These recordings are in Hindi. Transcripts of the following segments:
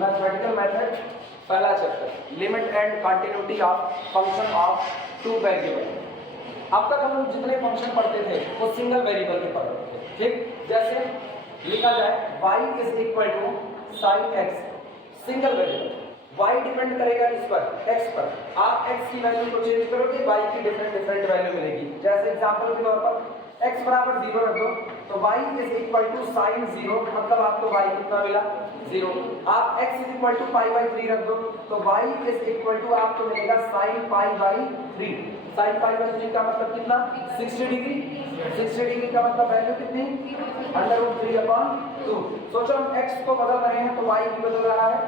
मैथमेटिकल मेथड पहला chapter limit and continuity of function of two variable. अब तक हम लोग जितने फंक्शन पढ़ते थे वो सिंगल वेरिएबल के पढ़ रहे थे, ठीक। जैसे लिखा जाए y is equal to sine x, single variable. y depend करेगा इस पर x पर। आप x की वैल्यू को चेंज करोगे y की डिफरेंट वैल्यू मिलेगी। जैसे एग्जांपल के तौर पर x बराबर 0 रख दो तो y is equal to sine 0, मतलब आपको y कितना मिला 0। आप x is equal to pi by 3 रख दो तो y इज इक्वल टू आपको मिलेगा sine pi by 3। Sine pi by 3 का मतलब कितना 60 डिग्री। 60 डिग्री का मतलब वैल्यू कितनी √3/2। सोचो हम x को बदल रहे हैं तो y भी बदल रहा है।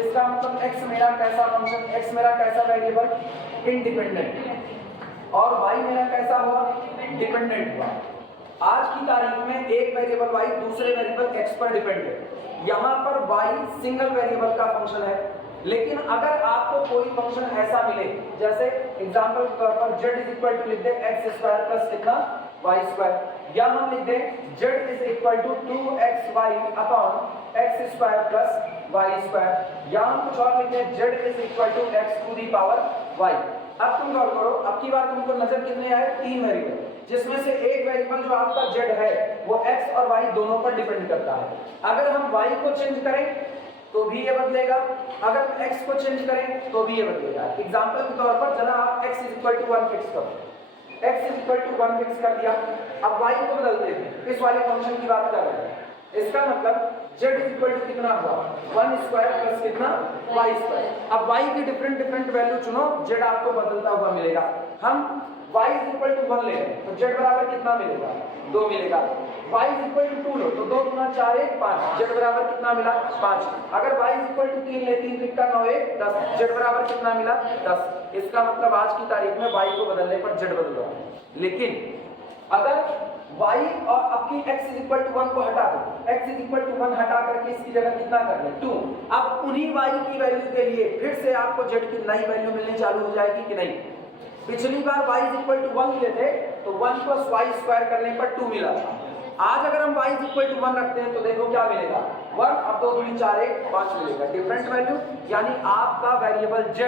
इसका मतलब x मेरा कैसा फंक्शन, x मेरा कैसा वेरिएबल इंडिपेंडेंट और y मेरा कैसा हुआ डिपेंडेंट हुआ। आज की तारीख में एक वेरिएबल y दूसरे वेरिएबल x पर डिपेंड है। यहाँ पर y सिंगल वेरिएबल का फंक्शन है, लेकिन अगर आपको कोई फंक्शन ऐसा मिले जैसे एग्जांपल के तौर पर z इज इक्वल टू लिख दे x² प्लस कितना y², या हम लिख दे z is equal to 2xy upon x² plus y², या हम कुछ और लिख दे z is equal to x to the power y। अब तुम गौर करो, अब की बार तुमको नजर कितने आए 3 वेरिएबल, जिसमें से एक वेरिएबल जो आपका z है वो x और y दोनों पर डिपेंड करता है। अगर हम y को चेंज करें तो भी ये बदलेगा, अगर x को चेंज करें तो भी ये बदलेगा। एग्जांपल के तौर पर जरा आप x is equal to 1 fix करो, x is equal to 1 fix कर दिया। अब y को बदलते हैं, इस वाले फंक्शन की बात कर रहे हैं। इसका मतलब z इज इक्वल टू कितना हुआ 1² प्लस कितना y²। अब y की डिफरेंट वैल्यू चुनो, z आपको बदलता हुआ मिलेगा। हम y इज इक्वल टू 1 ले रहे हैं तो z बराबर कितना मिलेगा 2 मिलेगा। y इज इक्वल टू 2 लो तो 2 गुना 4 1 5, z बराबर कितना मिला 5। अगर y इज इक्वल टू 3 ले 3 3 9 1 10, z बराबर कितना मिला 10। इसका मतलब आज की तारीख में y को बदलने पर z बदल रहा है। लेकिन अगर y और आपकी x इज इक्वल टू 1 को हटा दो, x इज इक्वल टू 1 हटा करके इसकी जगह कितना कर ले 2। अब उन्हीं y की वैल्यू के लिए फिर से आपको z की नई वैल्यू मिलनी चालू हो जाएगी कि नहीं। पिछली बार y इज इक्वल टू 1 लिए थे तो 1 प्लस y² करने पर 2 मिला था। आज अगर हम y इज इक्वल टू 1 रखते हैं तो देखो क्या मिलेगा 1, अब 2 दूनी 4 1 5 मिलेगा डिफरेंट वैल्यू। यानी आपका वेरिएबल z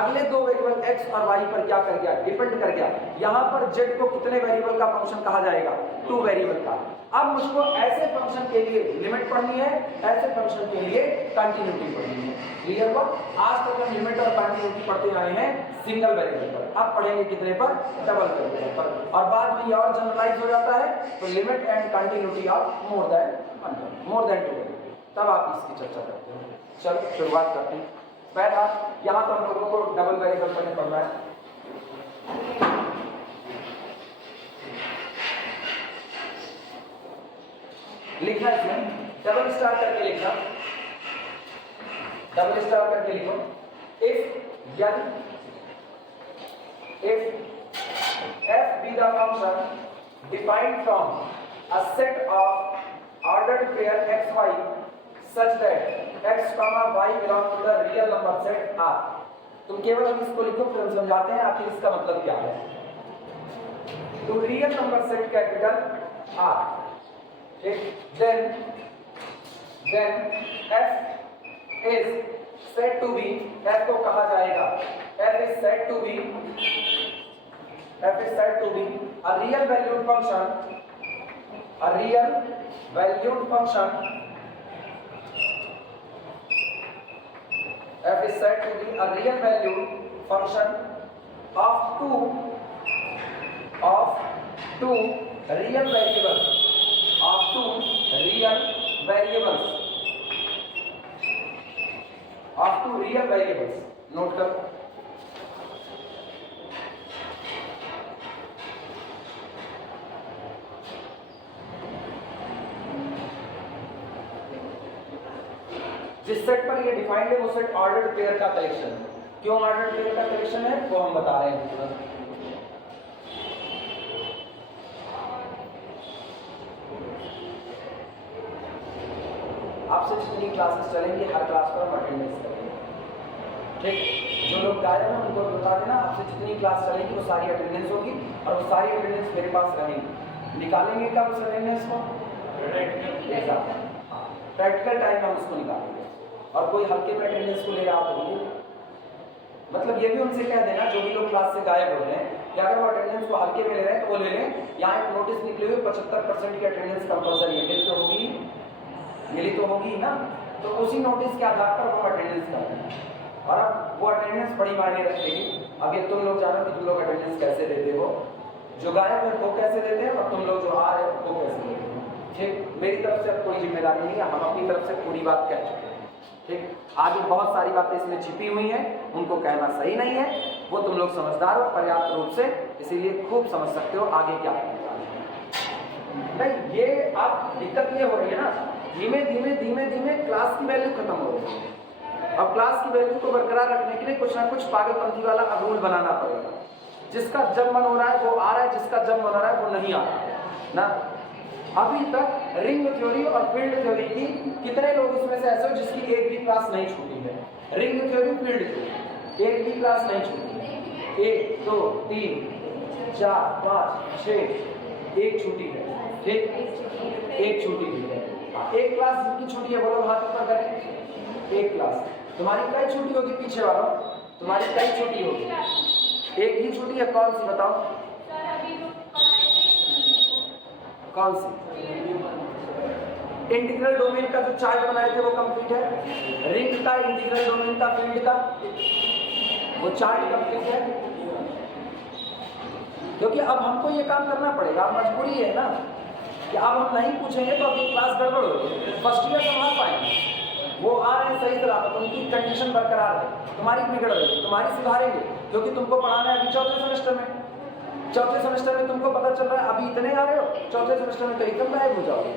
अगले दो वेरिएबल x और y पर क्या कर गया डिपेंड कर गया। यहाँ पर z को कितने वेरिएबल का फंक्शन कहा जाएगा 2 वेरिएबल का। अब मुझको ऐसे फंक्शन के लिए लिमिट पढ़नी है, ऐसे फंक्शन के लिए कंटिन्यूटी पढ़नी है। क्लियर हुआ। आज तक हम लिमिट और कंटिन्यूटी पढ़ते आए हैं सिंगल वेरिएबल पर, अब पढ़ेंगे कितने पर डबल वेरिएबल पर, और बाद में ये और जनरलाइज हो जाता है तो limit and continuity of more than 2, तब आप इसकी चर्चा करते हैं। चलो शुरुआत करते हैं। पहला यहाँ पर हम लोगों को डबल वेरिएबल पढ़ने पड़ रहा है। लिखना इसमें डबल स्टार करके लिखना, डबल स्टार करके लिखो if f be the function defined from a set of ordered pair xy such that x, y belong to the real number set R। तुम केवल हम इसको लिखो फिर हम समझाते हैं आखिर इसका मतलब क्या है। तो real number set capital R, then f is said to be, f को कहा जाएगा f is said to be a real valued function, a real valued function, f is said to be a real valued function of two real variables, of two real variables। Note करो जिस सेट पर ये डिफाइंड है वो सेट ऑर्डर्ड पेयर का कलेक्शन है। क्यों ऑर्डर्ड पेयर का कलेक्शन है वो हम बता रहे हैं। आपसे जितनी क्लासेस चलेंगी हर क्लास पर हम अटेंडेंस करेंगे, ठीक। जो लोग गायब हैं उनको बता देना आपसे जितनी क्लास चलेगी वो सारी अटेंडेंस होगी और वो सारी अटेंडेंस मेरे पास रहेंगी। निकालेंगे कब उस अटेंडेंस को प्रैक्टिकल टाइम में हम उसको निकालेंगे। और कोई हल्के में अटेंडेंस को ले रहा हो तो मतलब ये भी उनसे कह देना जो भी लोग क्लास से गायब हो रहे हैं कि अगर वो अटेंडेंस को हल्के में ले रहे हैं तो वो ले लें। यहाँ एक नोटिस निकले हुए 75% की अटेंडेंस कंपलसरी है, मिली तो होगी ना, तो उसी नोटिस के आधार पर वो अटेंडेंस कर रहे हैं। और अब वो अटेंडेंस बड़ी मायने रखेगी। अब ये तुम लोग जानो कि तुम लोग अटेंडेंस कैसे देते हो, जो गायब है वो कैसे देते हैं और तुम लोग जो आ रहे हो वो कैसे देते हो। ठीक, मेरी तरफ से अब कोई जिम्मेदारी नहीं है, हम अपनी तरफ से पूरी बात कह चुके हैं। ठीक, आगे बहुत सारी बातें इसमें छिपी हुई हैं, उनको कहना सही नहीं है, वो तुम लोग समझदार हो पर्याप्त रूप से, इसीलिए खूब समझ सकते हो आगे क्या करने वाले हैं। नहीं, ये आप दिक्कत ये हो रही है ना, धीमे धीमे क्लास की वैल्यू खत्म हो रही है। अब क्लास की वैल्यू को बरकरार रखने के लिए कुछ ना कुछ पागलपंथी वाला अब रूल बनाना पड़ेगा। जिसका जब मन हो रहा है वो आ रहा है, जिसका जब मन हो रहा है वो नहीं आ रहा है ना। अभी तक रिंग थ्योरी और फील्ड थ्योरी की कितने लोग इसमें से ऐसे हो जिसकी एक भी क्लास नहीं छूटी है? रिंग थ्योरी, फील्ड थ्योरी, एक भी क्लास नहीं छूटी। 1 2 3 4 5 6 एक छूटी है। ठीक, एक छूटी है। एक क्लास जिनकी छूटी है वो लोग हाथ ऊपर करें। एक क्लास तुम्हारी कई छुट्टी होगी? पीछे वालों, तुम्हारी कई छुट्टी होगी? एक ही छुट्टी है, कौन सी बताओ? कौन सी? इंटीग्रल डोमेन का जो चार्ट बनाए थे वो कंप्लीट है। रिंग का, इंटीग्रल डोमेन का, फील्ड का वो चार्ट कंप्लीट है। क्योंकि अब हमको ये काम करना पड़ेगा, अब मजबूरी है ना कि अब हम नहीं पूछेंगे तो अपनी क्लास गड़बड़ होगी। फर्स्ट ईयर संभाल पाएंगे, वो आ रहे हैं सही सलामत, उनकी कंडीशन बरकरार है, तुम्हारी बिगड़ रही है, तुम्हारी सुधारेंगे क्योंकि तुमको पढ़ाना है अभी चौथे सेमेस्टर में। चौथे सेमेस्टर में तुमको पता चल रहा है अभी इतने आ रहे हो, चौथे सेमेस्टर में तो एकदम गायब हो जाओगे।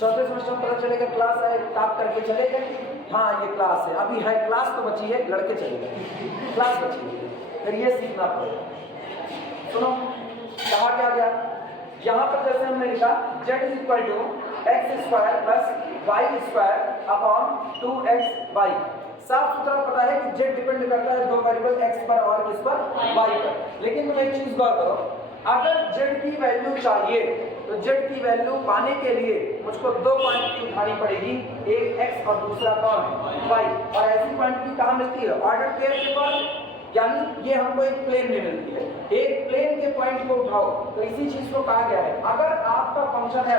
चौथे सेमेस्टर में पता चलेगा क्लास है, टाप करके चले गए, हाँ ये क्लास है, अभी है क्लास तो बची है, लड़के चले गए, क्लास बची है, फिर ये सीखना पड़ेगा। सुनो कहा क्या गया, यहाँ पर जैसे हमने लिखा z is equal to x square plus y square upon 2xy। साफ सुथरा पता है कि z डिपेंड करता है दो वेरिएबल x पर और किस पर, y पर। लेकिन तुम एक चीज गौर करो, अगर z की वैल्यू चाहिए तो z की वैल्यू पाने के लिए मुझको दो क्वांटिटी उठानी पड़ेगी, एक x और दूसरा कौन, y। और ऐसी क्वांटिटी कहाँ मिलती है? ऑर्डर पेयर के पर, यानी ये हमको एक प्लेन में मिलती है। एक प्लेन के पॉइंट को उठाओ तो इसी चीज को कहा गया है, अगर आपका फंक्शन है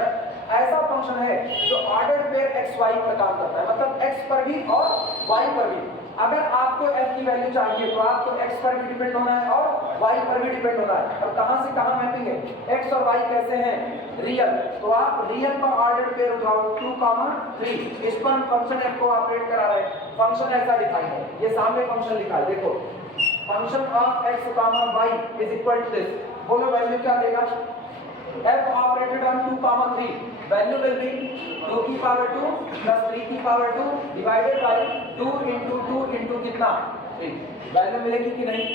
ऐसा फंक्शन है जो ऑर्डर पेयर x y पर काम करता है, मतलब x पर भी और y पर भी। अगर आपको f की वैल्यू चाहिए तो आपको x पर भी डिपेंड होना है और y पर भी डिपेंड होना है। और कहां से कहां मैपिंग है? x और y कैसे हैं? रियल, तो आप रियल का ऑर्डर पेयर उठाओ 2, 3। इस पर हम फंक्शन f को ऑपरेट करा रहे हैं। फंक्शन ऐसा लिखा है, ये सामने फंक्शन लिखा है, देखो function of x, y is equal to this. बोलो वैल्यू क्या देगा? f operated on 2, 3, value will be 2 की पावर 2 प्लस 3 की power 2 divided by 2 into 2 into कितना, 3। वैल्यू मिलेगी कि नहीं?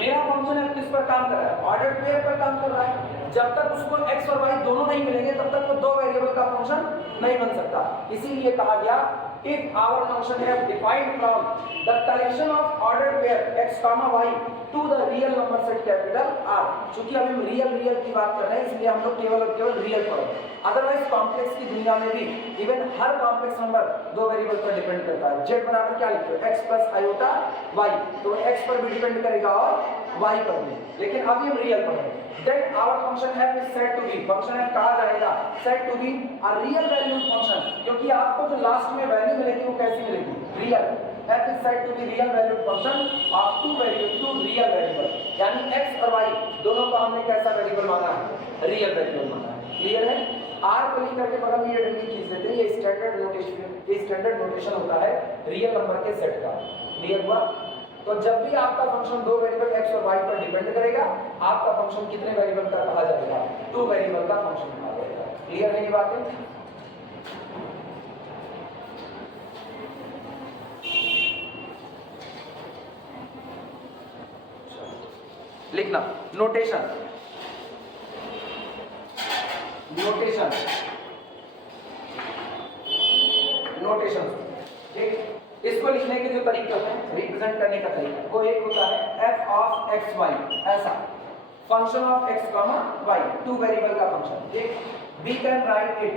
मेरा फंक्शन f किस पर काम कर रहा है? ऑर्डर पेयर पर काम कर रहा है। जब तक उसको x और y दोनों नहीं मिलेंगे तब तक वो दो वेरिएबल का फंक्शन नहीं बन सकता। इसीलिए कहा गया if our function have defined from the collection of ordered pair x, y to the real number set capital R। चूंकि अभी हम रियल की बात कर रहे हैं इसलिए हम लोग केवल और केवल रियल पढ़ेंगे। अदरवाइज कॉम्प्लेक्स की दुनिया में भी इवन हर कॉम्प्लेक्स नंबर दो वेरिएबल पर डिपेंड करता है। z बराबर क्या लिखते हो? x प्लस आयोटा y, तो x पर भी डिपेंड करेगा और y पर भी। लेकिन अभी हम रियल पढ़ेंगे। Then our function f is said to be, function f कहा जाएगा said to be a real valued function, क्योंकि आपको जो लास्ट में वैल्यू मिलेगी वो कैसी मिलेगी? Real. f is said to be real valued function of two real variable, यानी x और y दोनों को हमने कैसा वेरिएबल माना है? रियल वेरिएबल माना है। क्लियर है? r को लिख करके बगल में ये डमी खींच देते हैं, ये स्टैंडर्ड नोटेशन होता है रियल नंबर के सेट का। क्लियर हुआ? तो जब भी आपका फंक्शन दो वेरिएबल x और y पर डिपेंड करेगा, आपका फंक्शन कितने वेरिएबल का कहा जाएगा? 2 वेरिएबल का फंक्शन कहा जाएगा। क्लियर है ये बातें? लिखना नोटेशन ठीक। इसको लिखने के जो तरीके होते हैं, रिप्रेजेंट करने का तरीका, वो एक होता है f ऑफ x y, ऐसा function of x, y, 2 variable का फंक्शन। ठीक, we can write it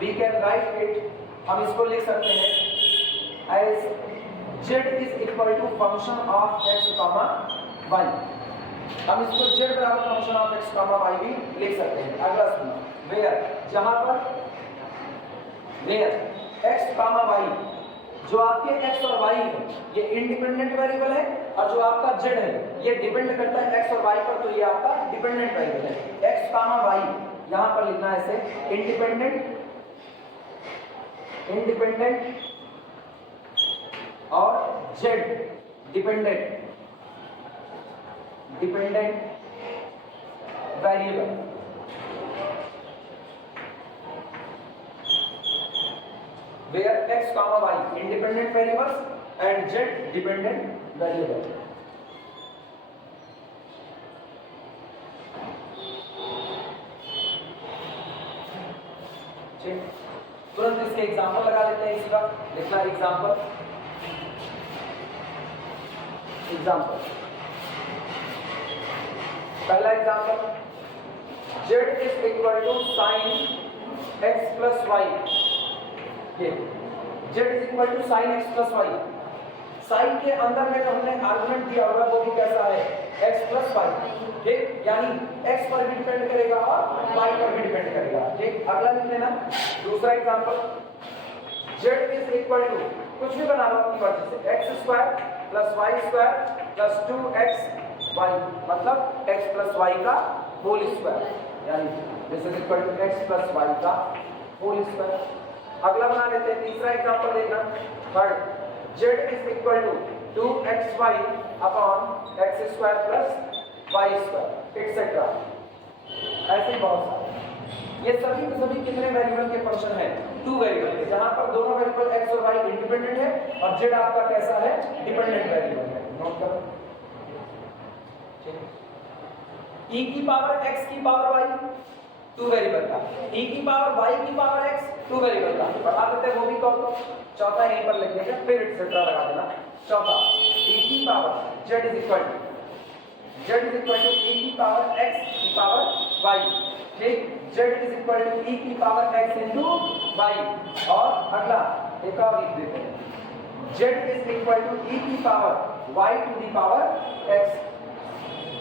we can write it, हम इसको लिख सकते हैं as z is equal to function of x comma y। हम इसको z बराबर function of x comma y भी लिख सकते हैं। अगला सुनो, वेयर, जहां पर वेयर x कॉमा y, जो आपके x और y है ये इंडिपेंडेंट वेरिएबल है, और जो आपका z है ये डिपेंड करता है x और y पर, तो ये आपका डिपेंडेंट वेरिएबल है। x कॉमा y यहां पर लिखना है इसे इंडिपेंडेंट और z dependent variable. where x comma y independent variables and z dependent variable। तुरंत इसके एग्जांपल लगा लेते हैं। इसका लिखना एग्जांपल पहला example, z is equal to sine x plus y. ये z is equal to sine x plus y. Sine के अंदर में जो हमने आर्गुमेंट दिया होगा वो भी कैसा है, x प्लस वाई। ठीक, यानी x पर भी डिपेंड करेगा और y पर भी डिपेंड करेगा। ठीक, अगला लिख लेना दूसरा example, z is equal to कुछ भी बना लो अपनी मर्जी से, x square plus y square plus 2xy, मतलब x प्लस वाई का होल स्क्वायर, यानी this is equal to x plus y का होल स्क्वायर। अगला बना लेते हैं तीसरा एग्जांपल देखना, third, z is equal to 2xy upon x square plus y square et cetera. ऐसे बहुत सारे, ये सभी के सभी कितने वेरिएबल के फंक्शन है, 2 वेरिएबल के, जहां पर दोनों वेरिएबल x और y इंडिपेंडेंट है और z आपका कैसा है, डिपेंडेंट वेरिएबल है। नोट करो, e की पावर x की पावर y 2 वेरिएबल का, e की पावर y की पावर x 2 वेरिएबल का, बता देते हैं वो भी कौन तो। चौथा यहीं पर लिख देंगे, फिर एक्सेट्रा लगा देना। चौथा, e की power z is equal to e की पावर x की पावर y। ठीक, z is equal to e की पावर x इनटू y। और अगला एक और लिख देते हैं, z is equal to e की power y to the power x,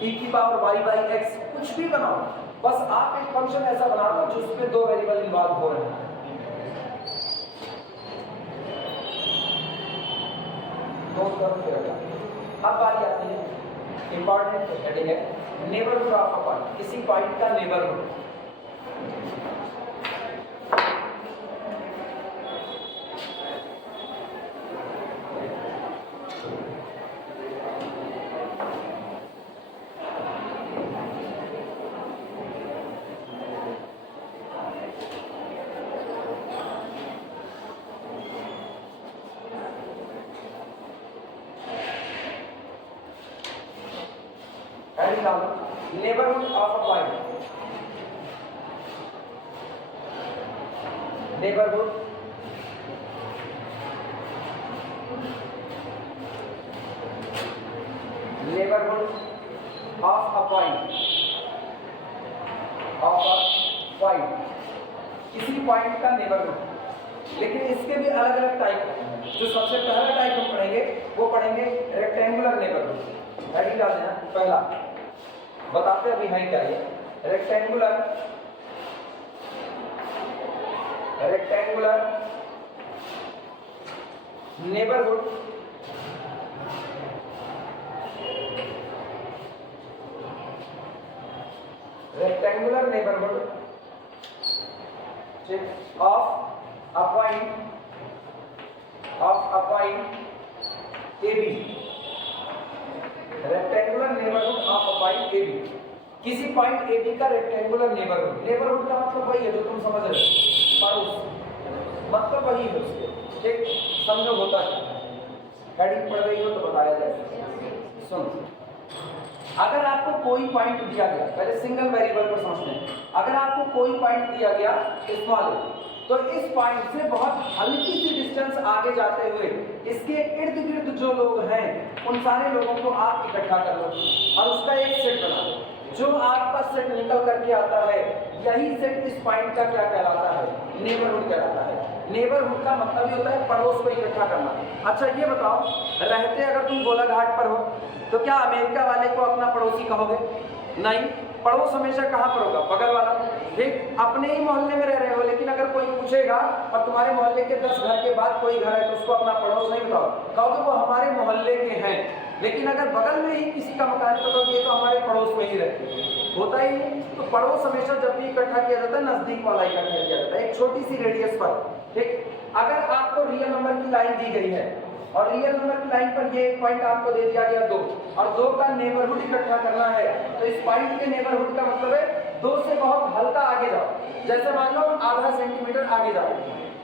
e की पावर y बाई x, कुछ भी बनाओ, बस आप एक फंक्शन ऐसा बना दो जिसमें 2 वेरिएबल इन्वॉल्व हो रहे हैं। अब बारी आती है इंपॉर्टेंट हेडिंग है नेबरहुड ऑफ अ पॉइंट, किसी पॉइंट का neighbourhood. Neighborhood of a point, neighborhood of a point, किसी पॉइंट का नेबरहुड। लेकिन इसके भी अलग अलग टाइप हैं। जो सबसे पहला टाइप हम पढ़ेंगे वो पढ़ेंगे रेक्टेंगुलर नेबरहुड। हेडिंग डाल देना, पहला बताते अभी है क्या ये, rectangular neighbourhood of a point AB, rectangular neighbourhood of a point AB, किसी पॉइंट AB का रेक्टेंगुलर नेबरहुड। नेबरहुड का मतलब वही है जो तुम समझ रहे हो, पड़ोस, मतलब वही है उसके। ठीक, समझो होता है। हेडिंग पढ़ रही हो तो बताया जाए। सुन, अगर आपको कोई पॉइंट दिया गया, पहले सिंगल वेरिएबल पर समझते हैं। अगर आपको कोई पॉइंट दिया गया स्मॉल, तो इस पॉइंट से बहुत हल्की सी डिस्टेंस आगे जाते हुए इसके इर्द गिर्द जो लोग हैं उन सारे लोगों को आप इकट्ठा कर लो और उसका एक सेट बना दो। जो आपका सेट निकल करके आता है यही सेट इस पॉइंट का क्या कहलाता है? नेबरहुड कहलाता है। नेबरहुड का मतलब ये होता है पड़ोस को इकट्ठा करना। अच्छा ये बताओ, रहते अगर तुम गोलाघाट पर हो तो क्या अमेरिका वाले को अपना पड़ोसी कहोगे? नहीं, पड़ोस हमेशा कहाँ पर होगा? बगल वाला। ठीक, अपने ही मोहल्ले में रह रहे हो, लेकिन अगर कोई पूछेगा और तुम्हारे मोहल्ले के 10 घर के बाद कोई घर है तो उसको अपना पड़ोस नहीं बताओ, कहोगे वो हमारे मोहल्ले के हैं। लेकिन अगर बगल में ही किसी का मकान है तो कहोगे ये तो हमारे पड़ोस में ही रहते हैं। होता ही नहीं। तो पड़ोस हमेशा जब भी इकट्ठा किया जाता है नजदीक वाला इकट्ठा किया जाता है, एक छोटी सी रेडियस पर। ठीक, अगर आपको रियल नंबर की लाइन दी गई है और रियल नंबर की लाइन पर ये एक पॉइंट आपको दे दिया गया 2 और 2 का नेबरहुड इकट्ठा करना है, तो इस पॉइंट के नेबरहुड का मतलब है 2 से बहुत हल्का आगे जाओ। जैसे मान लो आधा सेंटीमीटर आगे जाओ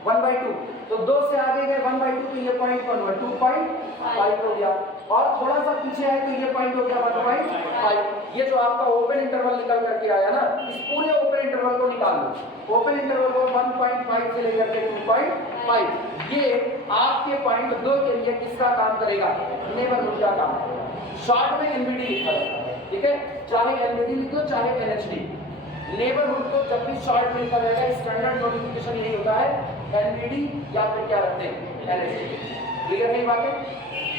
1/2, तो 2 से आगे गए 1/2 तो ये पॉइंट 2.5 हो गया, और थोड़ा सा पीछे है तो ये पॉइंट हो गया 1.5। ये जो आपका ओपन इंटरवल निकल करके आया ना, इस पूरे ओपन इंटरवल को निकाल लो। ओपन इंटरवल को 1.5 से लेकर के 2.5, ये आपके पॉइंट 2 के लिए किसका काम करेगा? नेबरहुड का काम करेगा। शॉर्ट में एनबीडी लिखा जाता है, ठीक है, चाहे एनबीडी लिख लो चाहे एनएचडी। नेबरहुड को जब भी शॉर्ट में लिखा जाएगा स्टैंडर्ड नोटिफिकेशन यही होता है, एनबीडी या फिर क्या रखते हैं? एनएचडी। क्लियर है बातें?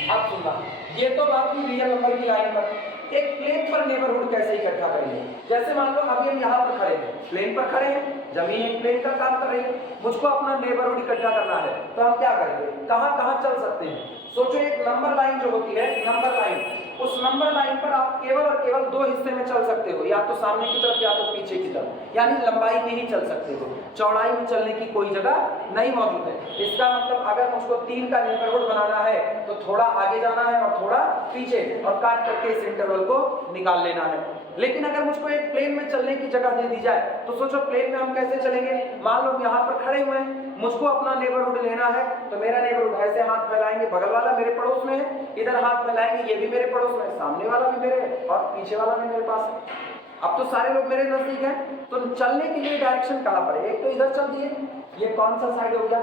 अब सुनना, ये तो बात की रियल नंबर की लाइन पर। एक प्लेन पर नेबरहुड कैसे इकट्ठा करेंगे? जैसे मान लो अभी हम यहाँ पर खड़े हैं, प्लेन पर खड़े हैं, जमीन एक प्लेन का काम कर रही है, मुझको अपना नेबरहुड इकट्ठा करना है, तो हम क्या करेंगे? कहाँ कहाँ चल सकते हैं? सोचो, एक नंबर लाइन जो होती है, नंबर लाइन, उस नंबर लाइन पर आप केवल और केवल 2 हिस्से में चल सकते हो, या तो सामने की तरफ या तो पीछे की तरफ, यानी लंबाई में ही चल सकते हो, चौड़ाई में चलने की कोई जगह नहीं मौजूद है। इसका मतलब अगर मुझको 3 का नेबरहुड बनाना है तो थोड़ा आगे जाना है और थोड़ा पीछे, और काट करके इस इंटरवल को निकाल लेना है। लेकिन अगर मुझको एक प्लेन में चलने की जगह दे दी जाए तो सोचो प्लेन में हम कैसे चलेंगे? मान लो यहाँ पर खड़े हुए हैं, मुझको अपना नेबरहुड लेना है, तो मेरा नेबरहुड ऐसे हाथ फैलाएंगे, बगल वाला मेरे पड़ोस में है, इधर हाथ फैलाएंगे, ये भी मेरे पड़ोस में है, सामने वाला भी मेरे और पीछे वाला भी मेरे पास है। अब तो सारे लोग मेरे नजदीक हैं, तो चलने के लिए डायरेक्शन कहाँ पर है? एक तो इधर चल दिए, ये कौन सा साइड हो गया?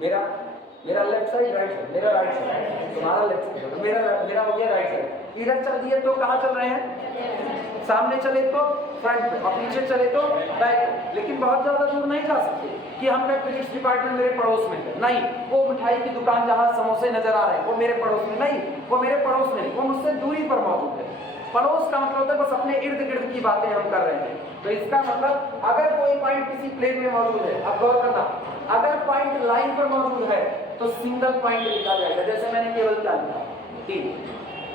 मेरा लेफ्ट साइड, राइट साइड, मेरा राइट साइड, तुम्हारा लेफ्ट साइड, तो मेरा हो गया राइट साइड। इधर चल दिए तो कहाँ चल रहे हैं? सामने चले तो फ्रंट पे और पीछे चले तो बैक। लेकिन बहुत ज्यादा दूर नहीं जा सकते कि हम फिजिक्स डिपार्टमेंट मेरे पड़ोस में है, नहीं, वो मिठाई की दुकान जहाँ समोसे नजर आ रहे हैं वो मेरे पड़ोस में नहीं, वो मेरे पड़ोस में नहीं, वो मुझसे दूरी पर मौजूद है। पड़ोस का मतलब होता है बस अपने इर्द गिर्द की बातें हम कर रहे हैं। तो इसका मतलब अगर कोई पॉइंट किसी प्लेन में मौजूद है, अब गौर करना, अगर पॉइंट लाइन पर मौजूद है तो सिंगल पॉइंट लिखा जाएगा, जैसे मैंने केवल क्या लिखा 3।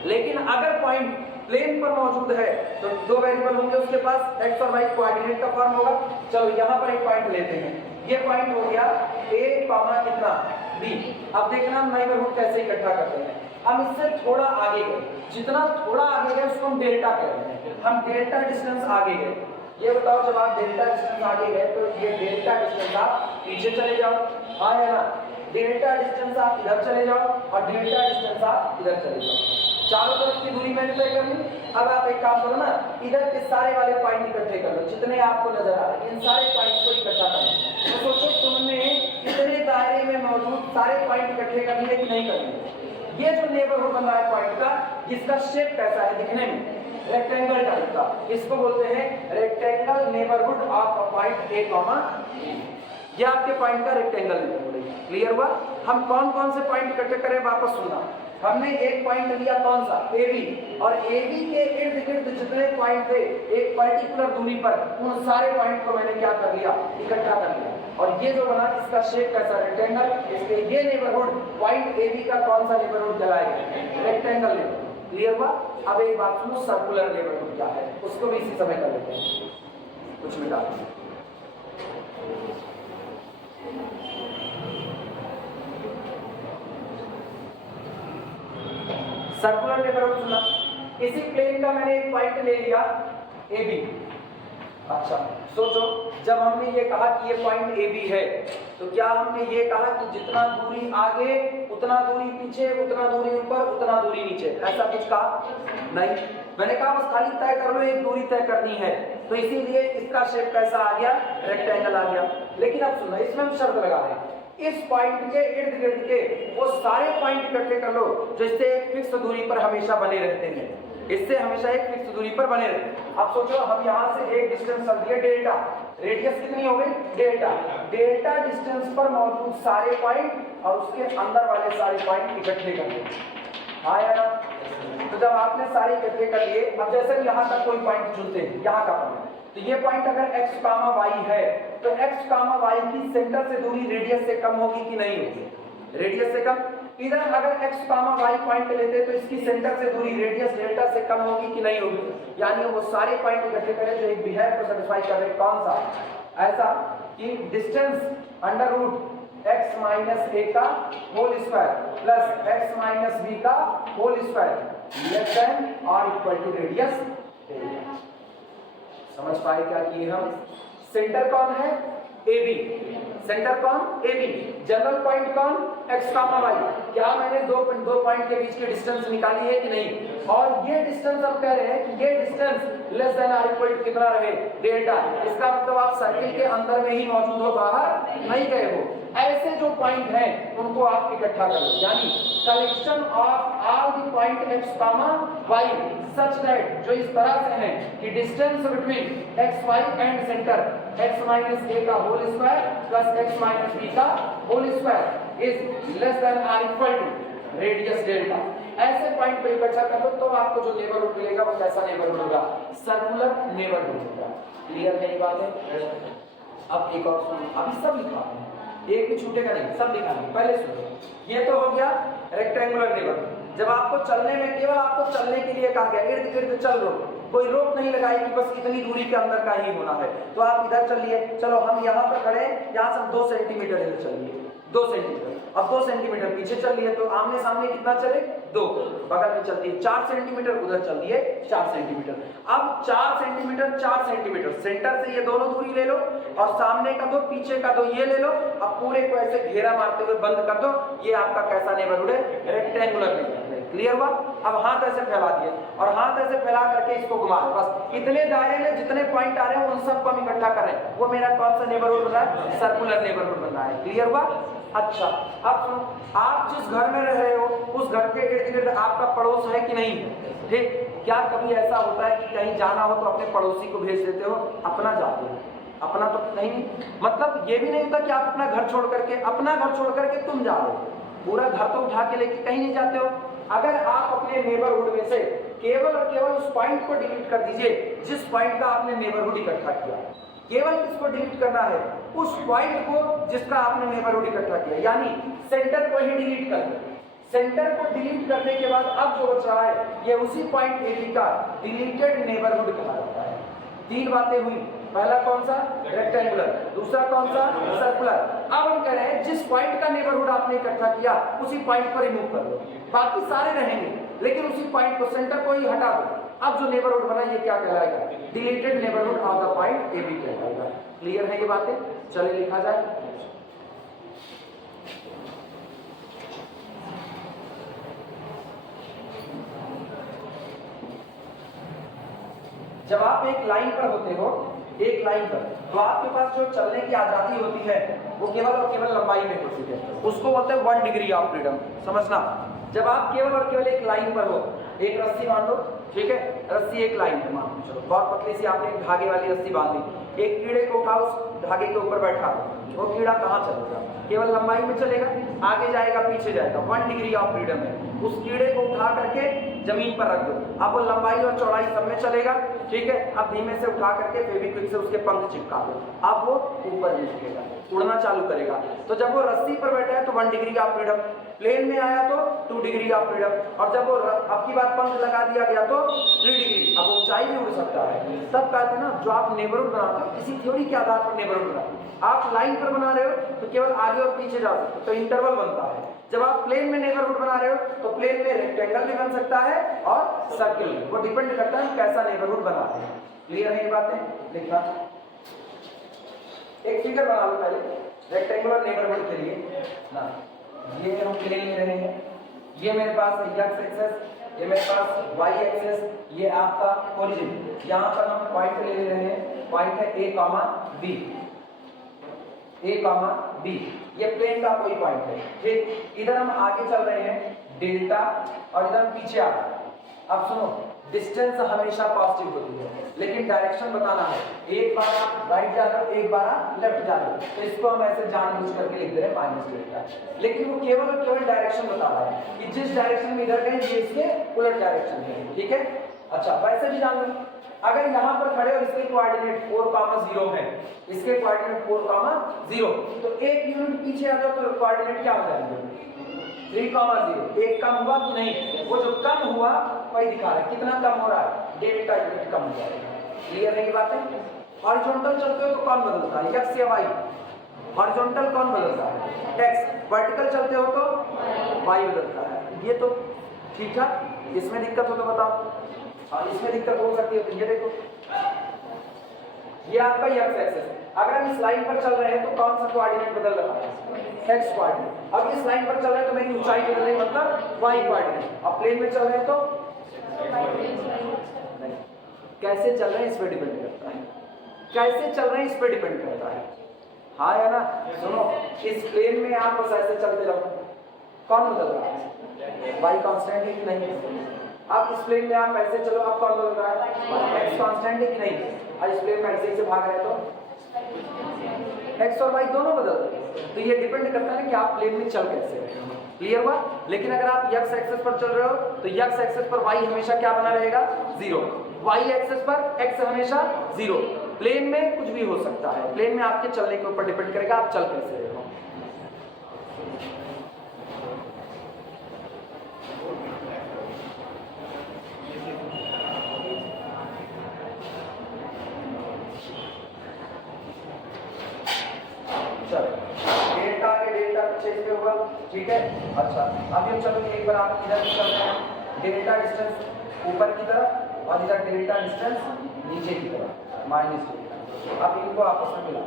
लेकिन अगर पॉइंट प्लेन पर मौजूद है तो 2 वेरिएबल होंगे उसके पास, एक्स और वाई कोऑर्डिनेट का फॉर्म होगा। चलो यहाँ पर एक पॉइंट लेते हैं, ये पॉइंट हो गया a, कितना b। अब देखना हम नेबरहुड कैसे इकट्ठा करते हैं। हम इससे थोड़ा आगे गए, जितना थोड़ा आगे गए उसको हम डेल्टा कहते हैं, हम डेल्टा डिस्टेंस आगे गए। ये बताओ, जब आप डेल्टा डिस्टेंस आगे गए तो ये डेल्टा डिस्टेंस आप पीछे चले जाओ, हाँ है ना, डेल्टा डिस्टेंस आप इधर चले जाओ और डेल्टा डिस्टेंस आप इधर चले जाओ। चारों तरफ की दूरी मैंने तय कर ली। अब आप एक काम करो ना, इधर के सारे वाले पॉइंट इकट्ठे कर लो, जितने आपको नजर आ रहे हैं इन सारे पॉइंट को इकट्ठा कर लो। तो सोचो तुमने इतने दायरे में मौजूद सारे पॉइंट इकट्ठे कर लिए कि नहीं कर लिए? ये जो नेबरहुड बन रहा है पॉइंट का, इसका शेप कैसा है दिखने में? रेक्टेंगल टाइप का। इसको बोलते हैं rectangle neighborhood of a point A comma B. ये आपके पॉइंट का रेक्टेंगल नेबरहुड है। क्लियर हुआ? हम कौन कौन से पॉइंट इकट्ठे करें वापस सुनना। हमने एक पॉइंट लिया कौन सा? AB, और AB के इर्द गिर्द जितने पॉइंट थे एक पर्टिकुलर दूरी पर, उन सारे पॉइंट को मैंने क्या कर लिया? इकट्ठा कर लिया। और ये जो बना इसका शेप कैसा? रेक्टेंगल। इसलिए ये नेबरहुड पॉइंट AB का कौन सा नेबरहुड कहलाएगा? Rectangle neighbourhood. क्लियर हुआ? अब एक बात सुनो, सर्कुलर नेबरहुड क्या है उसको भी इसी समय कर लेते हैं, कुछ मिटा। सर्कुलर नेबरहुड सुना, इसी प्लेन का मैंने एक पॉइंट ले लिया AB। अच्छा सोचो, जब हमने ये कहा कि ये पॉइंट AB है तो क्या हमने ये कहा कि जितना दूरी आगे उतना दूरी पीछे, उतना दूरी ऊपर उतना दूरी नीचे, ऐसा कुछ कहा? नहीं, मैंने कहा बस खाली तय कर लो, एक दूरी तय करनी है, तो इसीलिए इसका शेप कैसा आ गया? रेक्टेंगल आ गया। लेकिन अब सुनो, इसमें हम शर्त लगा रहे हैं, इस पॉइंट के इर्द गिर्द के वो सारे पॉइंट इकट्ठे कर लो जिससे एक फिक्स दूरी पर हमेशा बने रहते हैं, इससे हमेशा एक फिक्स दूरी पर बने रहे। अब सोचो हम यहाँ से एक डिस्टेंस चल दिए डेल्टा, रेडियस कितनी हो गई डेल्टा, डेल्टा डिस्टेंस पर मौजूद सारे पॉइंट और उसके अंदर वाले सारे पॉइंट इकट्ठे कर लिए। हाँ या ना? तो जब आपने सारे इकट्ठे कर लिए, अब जैसे कि यहाँ तक कोई पॉइंट चुनते हैं, यहाँ का पॉइंट, तो ये पॉइंट अगर x, y है तो x, y की सेंटर से दूरी रेडियस से कम होगी कि नहीं होगी? रेडियस से कम। इधर अगर x, y पॉइंट लेते तो इसकी सेंटर से दूरी रेडियस डेल्टा से कम होगी कि नहीं होगी? यानी वो सारे पॉइंट इकट्ठे करें जो एक बिहेव को सेटिस्फाई कर रहे। कौन सा? ऐसा कि distance under root x minus A का whole square plus x minus B का होल स्क्वायर लेस देन और इक्वल टू रेडियस। समझ पाए क्या किए हम? सेंटर कौन है? AB। सेंटर कौन? AB। जनरल पॉइंट कौन? x, y। क्या मैंने दो पॉइंट के बीच की डिस्टेंस निकाली है कि नहीं? और ये डिस्टेंस हम कह रहे हैं कि ये डिस्टेंस लेस देन और इक्वल टू कितना रहे? डेल्टा। इसका मतलब आप सर्किल के अंदर में ही मौजूद हो, बाहर नहीं गए हो। ऐसे जो पॉइंट हैं उनको आप इकट्ठा कर लो, यानी collection of all the point x, y such that, जो इस तरह से हैं कि distance between x, y and centre x minus a का whole square plus x minus b का whole square is less than और इक्वल टू रेडियस डेल्टा। ऐसे पॉइंट पे इकट्ठा कर लो तो आपको जो नेबरहुड मिलेगा वो कैसा नेबरहुड होगा? सर्कुलर नेबरहुड होगा। क्लियर है ये बात है? अब एक और सुनो, अभी सब लिखा है, एक भी छूटेगा नहीं, सब लिखा है। पहले सुनो, ये तो हो गया रेक्टेंगुलर नेबरहुड। जब आपको चलने में, केवल आपको चलने के लिए कहा गया, इर्द गिर्द चल लो, कोई रोक नहीं लगाई कि बस इतनी दूरी के अंदर का ही होना है, तो आप इधर चलिए। चलो हम यहाँ पर खड़े, यहाँ से 2 सेंटीमीटर इधर चलिए, 2 सेंटीमीटर। अब 2 सेंटीमीटर पीछे चल लिए तो आमने सामने कितना चले? 2। बगल में चल दिए 4 सेंटीमीटर, उधर चल दिए 4 सेंटीमीटर। अब 4 सेंटीमीटर 4 सेंटीमीटर, सेंटर से ये दोनों दूरी ले लो और सामने का दो, पीछे का दो, ये ले लो। अब पूरे को ऐसे घेरा मारते हुए बंद कर दो। ये आपका कैसा नेबरहुड है? Rectangular neighbourhood. क्लियर हुआ? अब हाथ ऐसे फैला दिए और हाथ ऐसे फैला करके इसको घुमा, बस इतने दायरे में जितने पॉइंट आ रहे हैं उन सबको हम इकट्ठा कर रहे हैं। वो मेरा कौन सा नेबरहुड बन रहा है? सर्कुलर नेबरहुड बन रहा है। क्लियर हुआ? अच्छा, अब सुनो, आप जिस घर में रह रहे हो उस घर के इर्द गिर्द आपका पड़ोस है कि नहीं है? ठीक, क्या कभी ऐसा होता है कि कहीं जाना हो तो अपने पड़ोसी को भेज देते हो? अपना जाते हो? अपना तो नहीं, मतलब ये भी नहीं होता कि आप अपना घर छोड़ करके, अपना घर छोड़ करके तुम जा रहे हो, पूरा घर तो उठा के लेके कहीं नहीं जाते हो। अगर आप अपने नेबरहुड में से केवल और केवल उस पॉइंट को डिलीट कर दीजिए जिस पॉइंट का आपने नेबरहुड इकट्ठा किया। केवल किसको डिलीट करना है? उस पॉइंट को जिसका आपने नेबरहुड इकट्ठा किया, यानी सेंटर को ही डिलीट कर दो। सेंटर को डिलीट करने के बाद अब जो बच रहा है ये उसी पॉइंट AB का डिलीटेड नेबरहुड कहा जाता है। 3 बातें हुई, पहला कौन सा? रेक्टेंगुलर, दूसरा कौन सा? सर्कुलर। अब हम कह रहे हैं जिस पॉइंट का नेबरहुड आपने इकट्ठा किया उसी पॉइंट पर रिमूव कर दो, बाकी सारे रहेंगे लेकिन उसी पॉइंट को, सेंटर को ही हटा दो। अब जो नेबरहुड बना ये क्या कहलाएगा? Deleted neighbourhood of the point AB कहलाएगा। क्लियर है ये बातें? चलिए लिखा जाए। जब आप एक लाइन पर होते हो, एक लाइन पर, तो आपके पास जो चलने की आजादी होती है वो केवल और केवल लंबाई में होती है, उसको बोलते हैं 1 डिग्री ऑफ फ्रीडम। समझना, जब आप केवल और केवल एक लाइन पर हो, एक रस्सी बांध दो, ठीक है, रस्सी एक लाइन है, मान चलो बहुत पतली सी आपने एक धागे वाली रस्सी बांध दी, एक कीड़े को उठाओ उस धागे के ऊपर बैठा दो, वो कीड़ा कहाँ चलेगा? केवल लंबाई में चलेगा, आगे जाएगा पीछे जाएगा, 1 डिग्री ऑफ फ्रीडम है। उस कीड़े को उठा करके जमीन पर रख दो, अब वो लंबाई और चौड़ाई सब में चलेगा, ठीक है। अब धीमे से उठा करके फेविक्विक से उसके पंख चिपका दो, अब वो ऊपर निकलेगा, उड़ना चालू करेगा। तो जब वो रस्सी पर बैठा है तो 1 डिग्री ऑफ फ्रीडम, प्लेन में आया तो 2 डिग्री ऑफ फ्रीडम, और जब वो अब की बार पंख लगा दिया गया तो 3 डिग्री, अब ऊंचाई भी उड़ सकता है। तब कहते हैं ना, जो आप नेबरहुड बनाते हो इसी थ्योरी के आधार पर नेबरहुड बनाते हो। आप लाइन पर बना रहे हो तो केवल आगे और पीछे जा सकते हो, तो इंटरवल बनता है। जब आप प्लेन में नेबरहुड बना रहे हो तो प्लेन में रेक्टेंगल भी बन सकता है और सर्किल भी, वो डिपेंड करता है कैसा नेबरहुड बना रहे हैं। क्लियर है ये बातें? लिखना, एक फिगर बना लो पहले रेक्टेंगुलर नेबरहुड के लिए ना। ये हम प्लेन ले रहे हैं, ये मेरे पास एक्स एक्सिस, ये मेरे पास वाई एक्सिस, ये आपका ओरिजिन। यहाँ पर हम पॉइंट ले रहे हैं, पॉइंट है A, B, A, B, ये प्लेन का कोई पॉइंट है, ठीक। इधर हम आगे चल रहे हैं डेल्टा और इधर हम पीछे आ रहे हैं। अब सुनो, डिस्टेंस हमेशा पॉजिटिव होती है, लेकिन डायरेक्शन बताना है। एक बार आप राइट जा रहे हो, एक बार आप लेफ्ट जा रहे हो, तो इसको हम ऐसे जानबूझ करके लिख दे रहे हैं माइनस डेल्टा, लेकिन वो केवल और केवल डायरेक्शन बता रहा है कि जिस डायरेक्शन में इधर गए ये इसके उलट डायरेक्शन है, ठीक है। अच्छा, वैसे भी जान लो, अगर यहाँ पर खड़े और इसके कोऑर्डिनेट 4,0 है, इसके कोऑर्डिनेट 4,0, तो एक यूनिट पीछे आ जाओ तो कोऑर्डिनेट क्या हो जाएंगे 3,0। एक कम हुआ कि नहीं? वो जो कम हुआ वही दिखा रहा है, कितना कम हो रहा है, डेल्टा यूनिट कम हो जाएगा। क्लियर है ये बातें? हॉरिजॉन्टल चलते हो तो कौन बदलता है, एक्स या वाई? हॉरिजॉन्टल कौन बदलता है, एक्स। वर्टिकल चलते हो तो वाई बदलता है। ये तो ठीक ठाक, इसमें दिक्कत हो तो बताओ। हाँ, इसमें दिक्कत हो सकती है। तो ये देखो, ये आपका एक्स एक्सिस, अगर हम इस लाइन पर चल रहे हैं तो कौन सा कोऑर्डिनेट बदल रहा है, एक्स कोऑर्डिनेट। अब इस लाइन पर चल रहे हैं तो मेरी ऊंचाई बदल रही, मतलब वाई कोऑर्डिनेट। अब प्लेन में चल रहे हैं तो नहीं, कैसे चल रहे हैं इस पर डिपेंड करता है, कैसे चल रहे हैं इस पर डिपेंड करता है। हाँ या ना? सुनो, इस प्लेन में आप बस ऐसे चलते रहो, कौन बदल रहा है, वाई कांस्टेंट है कि नहीं? अब इस प्लेन में आप ऐसे चलो, आप कौन बदल रहा है, एक्स कांस्टेंट है कि नहीं? और इस प्लेन में ऐसे से भाग रहे हैं तो एक्स और वाई दोनों बदल रहे हैं। तो ये डिपेंड करता है कि आप प्लेन में चल कैसे रहे हैं। क्लियर हुआ? लेकिन अगर आप एक्स एक्सिस पर चल रहे हो तो एक्स एक्सिस पर वाई हमेशा क्या बना रहेगा, 0। वाई एक्सिस पर एक्स हमेशा 0। प्लेन में कुछ भी हो सकता है, प्लेन में आपके चलने के ऊपर डिपेंड करेगा आप चल कैसे रहे हो। डेल्टा के डेल्टा चेंज में होगा, ठीक है। अच्छा, अब ये चलो एक बार आप इधर चल रहे हैं, डेल्टा डिस्टेंस ऊपर की तरफ और इधर डेल्टा डिस्टेंस नीचे की तरफ, माइनस डेल्टा। अब इनको आपस में मिला,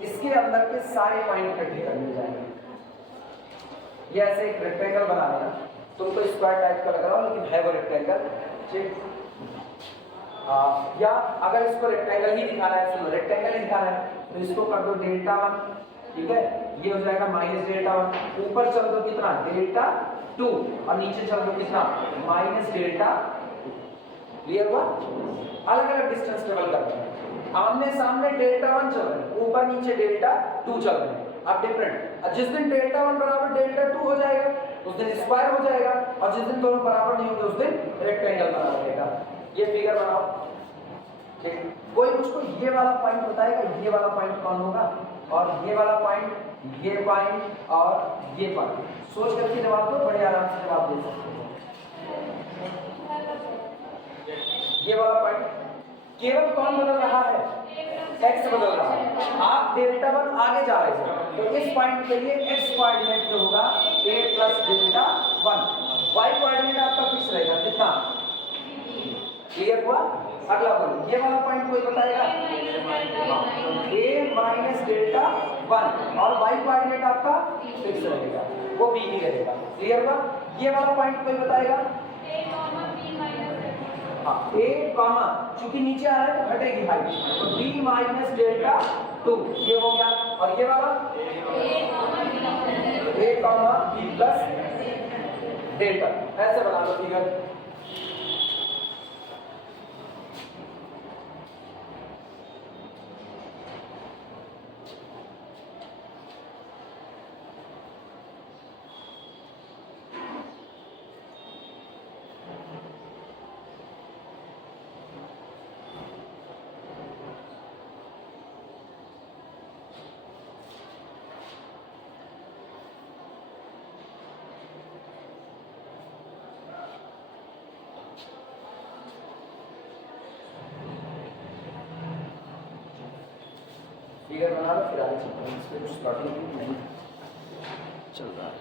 इसके अंदर के सारे पॉइंट इकट्ठे कर लिए जाएंगे। ये ऐसे एक रेक्टेंगल बना लेना, तुमको स्क्वायर टाइप का लग रहा हो लेकिन है वो रेक्टेंगल, ठीक। या अगर इसको रेक्टेंगल ही दिखाना है, सुनो रेक्टेंगल ही दिखाना है तो इसको कर दो डेल्टा 1, ठीक है। ये हो जाएगा माइनस डेल्टा 1। ऊपर चल दो कितना, डेल्टा 2, और नीचे चल दो कितना, माइनस डेल्टा 2। क्लियर हुआ? अलग अलग डिस्टेंस ट्रेवल कर रहे हैं, आमने सामने डेल्टा 1 चल रहे हैं, ऊपर नीचे डेल्टा 2 चल रहे हैं। अब डिफरेंट, जिस दिन डेल्टा 1 बराबर डेल्टा 2 हो जाएगा उस दिन स्क्वायर हो जाएगा, और जिस दिन दोनों बराबर नहीं होंगे उस दिन रेक्टेंगल बना रहेगा। ये फिगर बनाओ, ठीक। कोई मुझको ये वाला पॉइंट बताएगा, ये वाला पॉइंट कौन होगा, और ये वाला पॉइंट, ये पॉइंट और ये पॉइंट। सोच करके जवाब दो, बड़े आराम से जवाब दे सकते हो। ये वाला पॉइंट केवल कौन बदल रहा है, एक्स बदल रहा है। आप डेल्टा 1 आगे जा रहे हो तो इस पॉइंट के लिए एक्स कोऑर्डिनेट जो होगा a plus delta 1, y coordinate आपका फिक्स रहेगा कितना। क्लियर हुआ? अगला बोलो, ये वाला पॉइंट कोई बताएगा, a माइनस डेल्टा 1, और वाई कोऑर्डिनेट आपका फिक्स रहेगा, वो b ही रहेगा। क्लियर हुआ? ये वाला पॉइंट कोई बताएगा, हाँ, a कॉमा, चूंकि नीचे आ रहा है तो घटेगी हाइट, तो b माइनस डेल्टा 2 ये हो गया। और ये वाला a comma b plus delta, ऐसे बना लो फिगर। फिगर बना लो, फिर आगे चलते हैं। इसमें कुछ प्रॉब्लम नहीं चल रहा है।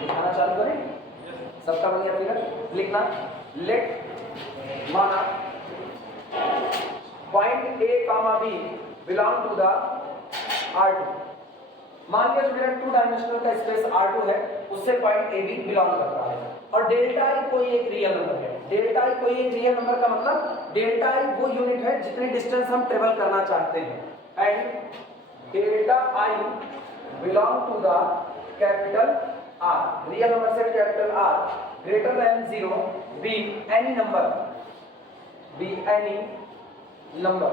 दिखाना चालू करें, सबका बन गया फिगर। लिखना, लेट माना point A comma B belong to the R2। मान लिया जो मेरा 2 डायमेंशनल का स्पेस R2 है उससे पॉइंट ए बी बिलोंग करता है, और डेल्टा आई कोई एक रियल नंबर है। डेल्टा आई कोई एक रियल नंबर का मतलब डेल्टा आई वो यूनिट है जितनी डिस्टेंस हम ट्रेवल करना चाहते हैं। And delta I belong to the capital R, real number से capital R greater than 0 be any number, be any number,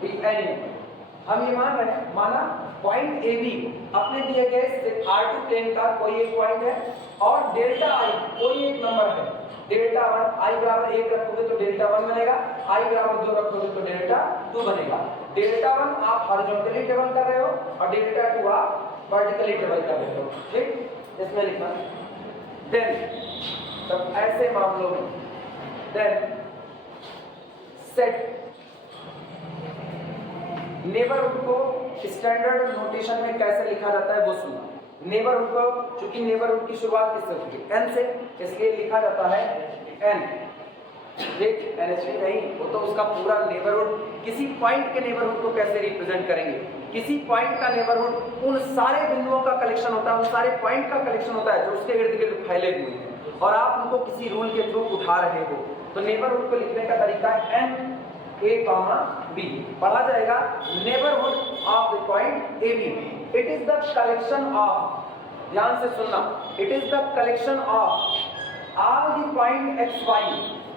be any. हम ये मान रहे हैं, माना पॉइंट ए बी अपने दिए गए R2 प्लेन का कोई एक पॉइंट है और डेल्टा आई कोई एक नंबर है, डेल्टा 1 आई बराबर 1 रखोगे तो डेल्टा 1 बनेगा, आई बराबर 2 रखोगे तो डेल्टा 2 बनेगा। डेल्टा 1 आप हॉरिजॉन्टली ट्रेवल कर रहे हो और डेल्टा 2 आप वर्टिकली ट्रेवल कर रहे हो, ठीक, इसमें लिखना। देन तब ऐसे मामलों में देन सेट नेबरहुड को स्टैंडर्ड नोटेशन में कैसे लिखा जाता है वो सुनो। नेबरहुड को, चूंकि नेबरहुड की शुरुआत किससे होती है, n से, इसलिए लिखा जाता है n। देख NH नहीं, वो तो उसका पूरा नेबरहुड, किसी पॉइंट के नेबरहुड को कैसे रिप्रेजेंट करेंगे, किसी पॉइंट का नेबरहुड उन सारे बिंदुओं का कलेक्शन होता है, उन सारे पॉइंट का कलेक्शन होता है जो उसके इर्द गिर्द फैले हुए हैं और आप उनको किसी रूल के थ्रू उठा रहे हो। तो नेबरहुड को लिखने का तरीका है n A, B, पढ़ा जाएगा neighborhood of the point A B. It is the collection of, ध्यान से सुनना, it is the collection of all the point x y,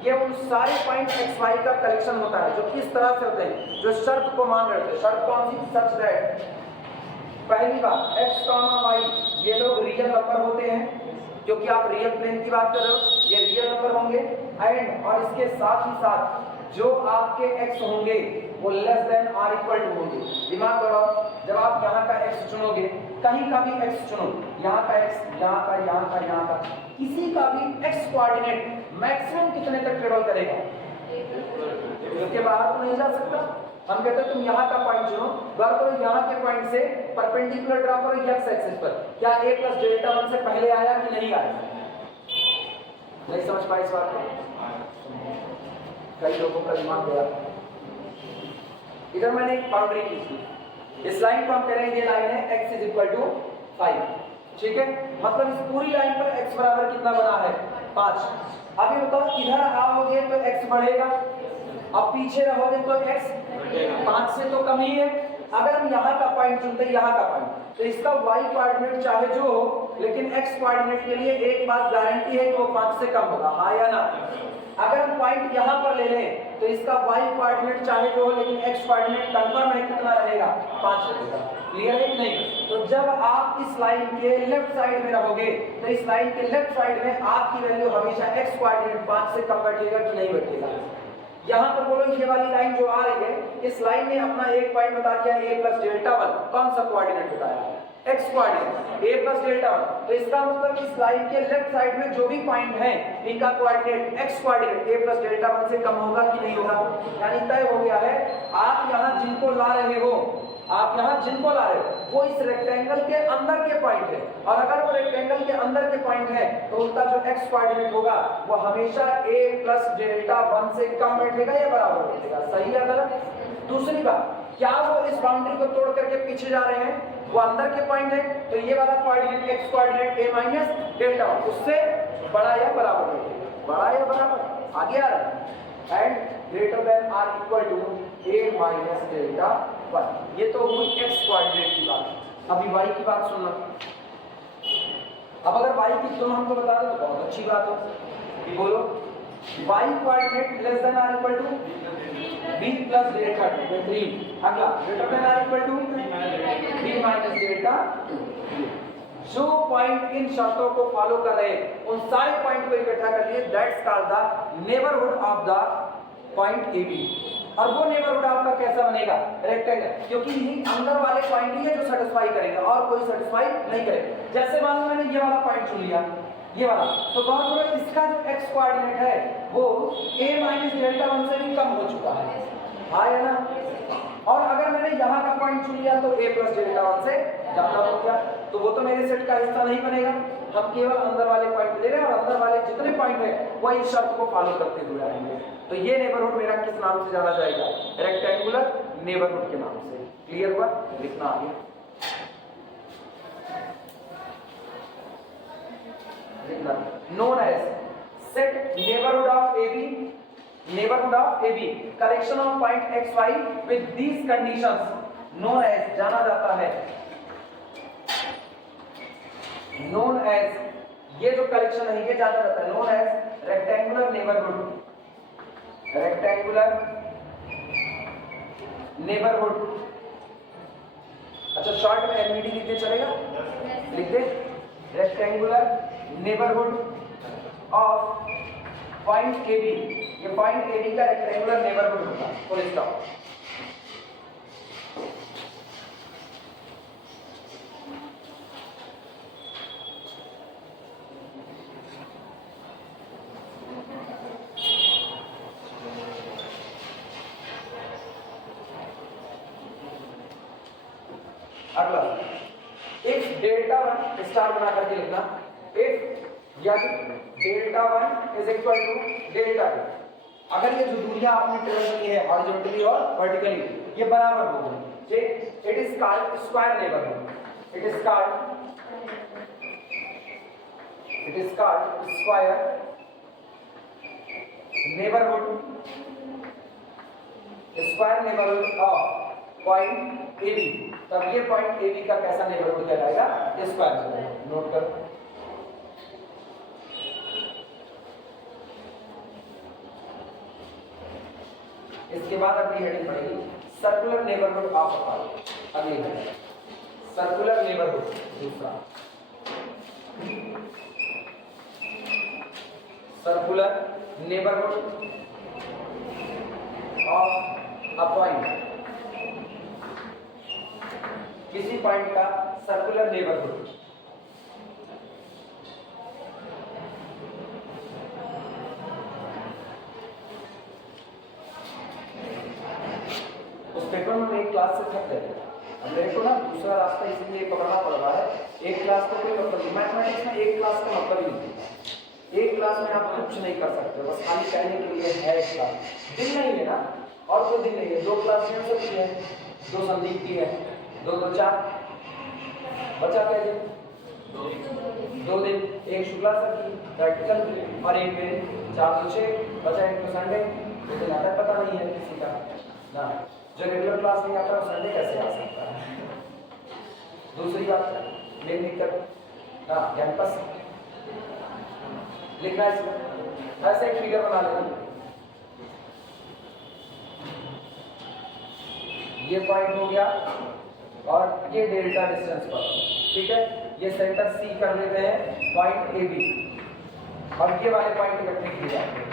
ये उन सारे पॉइंट एक्स वाई का कलेक्शन होता है जो किस तरह से होते हैं, जो शर्त को मान रहे थे। शर्त कौन सी, सच दैट पहली बात x, y ये लोग रियल नंबर होते हैं क्योंकि आप रियल प्लेन की बात कर रहे हो, ये रियल नंबर होंगे। एंड और इसके साथ ही साथ जो आपके x होंगे वो less than or equal to होंगे। दिमाग लगाओ, जब आप यहाँ का x चुनोगे, कहीं का भी x चुनो, यहाँ का x, यहाँ का, यहाँ का, यहाँ का, किसी का भी x कोऑर्डिनेट मैक्सिमम कितने तक ट्रेवल करेगा, उसके बाहर तो नहीं जा सकता। हम कहते हैं तुम यहाँ का पॉइंट चुनो, गौर करो यहाँ के पॉइंट से परपेंडिकुलर ड्रा करो x एक्सिस पर, क्या a प्लस डेल्टा 1 से पहले आया कि नहीं आया, नहीं समझ पाए इस बात को, कई लोगों का दिमाग गया। इधर मैंने एक बाउंड्री की थी, इस लाइन को हम कह रहे हैं ये लाइन है x इज इक्वल टू 5, ठीक है, मतलब इस पूरी लाइन पर x बराबर कितना बना है 5। अभी बताओ इधर आओगे तो x बढ़ेगा, अब पीछे रहोगे तो x 5 से तो कम ही है। अगर हम यहाँ का पॉइंट चुनते हैं, यहाँ का पॉइंट, तो इसका y कोऑर्डिनेट चाहे जो हो, लेकिन x कोऑर्डिनेट के लिए एक बात गारंटी है कि वो 5 से कम होगा, हाँ या ना। अगर हम पॉइंट यहाँ पर ले लें तो इसका y कोऑर्डिनेट चाहे जो हो, लेकिन x कोऑर्डिनेट कंफर्म है कितना रहेगा, 5 रहेगा। क्लियर है कि नहीं। तो जब आप इस लाइन के लेफ्ट साइड में रहोगे तो इस लाइन के लेफ्ट साइड में आपकी वैल्यू हमेशा x कोऑर्डिनेट 5 से कम बैठेगा कि नहीं बैठेगा। यहाँ पर बोलो ये वाली लाइन जो आ रही है, इस लाइन ने अपना एक पॉइंट बता दिया a प्लस डेल्टा 1, कौन सा कोऑर्डिनेट बताया, x coordinate a plus delta 1। तो इसका मतलब इस लाइन के लेफ्ट साइड में जो भी पॉइंट है इनका coordinate x coordinate a plus delta 1 से कम होगा कि नहीं होगा। यानी तय हो गया है, आप यहाँ जिनको ला रहे हो, आप यहाँ जिनको ला रहे हो वो इस रेक्टेंगल के अंदर के पॉइंट है, और अगर वो रेक्टेंगल के अंदर के पॉइंट है तो उनका जो x कोऑर्डिनेट होगा वो हमेशा a प्लस डेल्टा 1 से कम बैठेगा या बराबर बैठेगा, सही या गलत। दूसरी बात, क्या वो इस बाउंड्री को तोड़ करके पीछे जा रहे हैं, वो अंदर के पॉइंट है, तो ये वाला coordinate x coordinate a minus delta 1 उससे बड़ा या बराबर बैठेगा, बड़ा या बराबर, आगे आ रहा है। And greater than or equal to a minus delta 1। ये तो हुई x कोऑर्डिनेट की बात। अभी y की बात सुनना। अब अगर y की तुम हमको बता दो तो बहुत अच्छी बात हो, बोलो y coordinate less than or equal to b plus delta 3। अगला greater than or equal to b minus delta 2। जो पॉइंट इन शर्तों को फॉलो कर रहे हैं उन सारे पॉइंट को इकट्ठा कर लिए, that's called the neighborhood of the point A B. और वो नेबरहुड आपका कैसा बनेगा, रेक्टेंगल, क्योंकि यही अंदर वाले पॉइंट ही है जो सेटिस्फाई करेंगे और कोई सेटिस्फाई नहीं करेगा। जैसे मान लो मैंने ये वाला पॉइंट चुन लिया, ये वाला, तो बहुत बड़ा इसका जो x कोऑर्डिनेट है वो a माइनस डेल्टा 1 से भी कम हो चुका है, हाँ या ना। और अगर मैंने यहाँ का पॉइंट चुन लिया तो a प्लस डेल्टा 1 से ज्यादा हो गया, तो वो तो मेरे सेट का हिस्सा नहीं बनेगा। हम केवल अंदर वाले पॉइंट ले रहे हैं और अंदर वाले जितने पॉइंट है वो इस शर्त को फॉलो करते हुए आएंगे। तो ये नेबरहुड मेरा किस नाम से जाना जाएगा, रेक्टेंगुलर नेबरहुड के नाम से। क्लियर हुआ, लिखना आगे लिखना। known as set neighborhood of AB collection of point xy with these conditions known as जाना जाता है known as ये जो कलेक्शन है ये जाना जाता है known as rectangular neighborhood। अच्छा शॉर्ट में एलईडी लिख दे चलेगा, लिख दे rectangular neighbourhood of point A B. ये पॉइंट ए बी का रेक्टेंगुलर नेबरहुड होगा, फुल स्टॉप। अगला इफ डेल्टा 1 स्टार बना करके लिखना, इफ यदि delta 1 is equal to delta 2, अगर ये जो दूरियां आपने ट्रेस की है हॉरिजॉन्टली और वर्टिकली ये बराबर हो गई, it is called square neighborhood. It is called square neighborhood of point A B. तब ये पॉइंट ए बी का कैसा नेबरहुड कहलाएगा? Square neighbourhood. नोट करो। इसके बाद अगली हेडिंग पड़ेगी circular neighbourhood of a point. अगली हेडिंग सर्कुलर नेबरहुड। दूसरा circular neighbourhood of a point, किसी पॉइंट का सर्कुलर नेबरहुड। उस पेपर में एक क्लास से थक गए, अब मेरे को ना दूसरा रास्ता इसलिए पकड़ना पड़ रहा है। एक क्लास का कोई मतलब नहीं, मैथमेटिक्स में एक क्लास का मतलब ही नहीं। एक क्लास में आप कुछ नहीं कर सकते, बस खाली कहने के लिए है एक क्लास। दिन नहीं है ना, और कोई दिन नहीं है। 2 क्लास मिल सकती है, 2 संदीप की है, 2 2 4 बचा क्या दिन? 2 दिन, एक शुक्ला सर की प्रैक्टिकल की और एक मेरी, 4 2 6 बचा, एक तो संडे। तो दिन आता पता नहीं है किसी का ना, जो रेगुलर क्लास नहीं आता वो संडे कैसे आ सकता है? दूसरी बात मेन दिक्कत ना कैंपस लिखना है, ऐसे एक फिगर बना लेना। ये पॉइंट हो गया और ये डेल्टा डिस्टेंस पर, ठीक है। ये सेंटर सी कर देते हैं पॉइंट ए बी, और ये वाले पॉइंट इकट्ठे किए जाते हैं।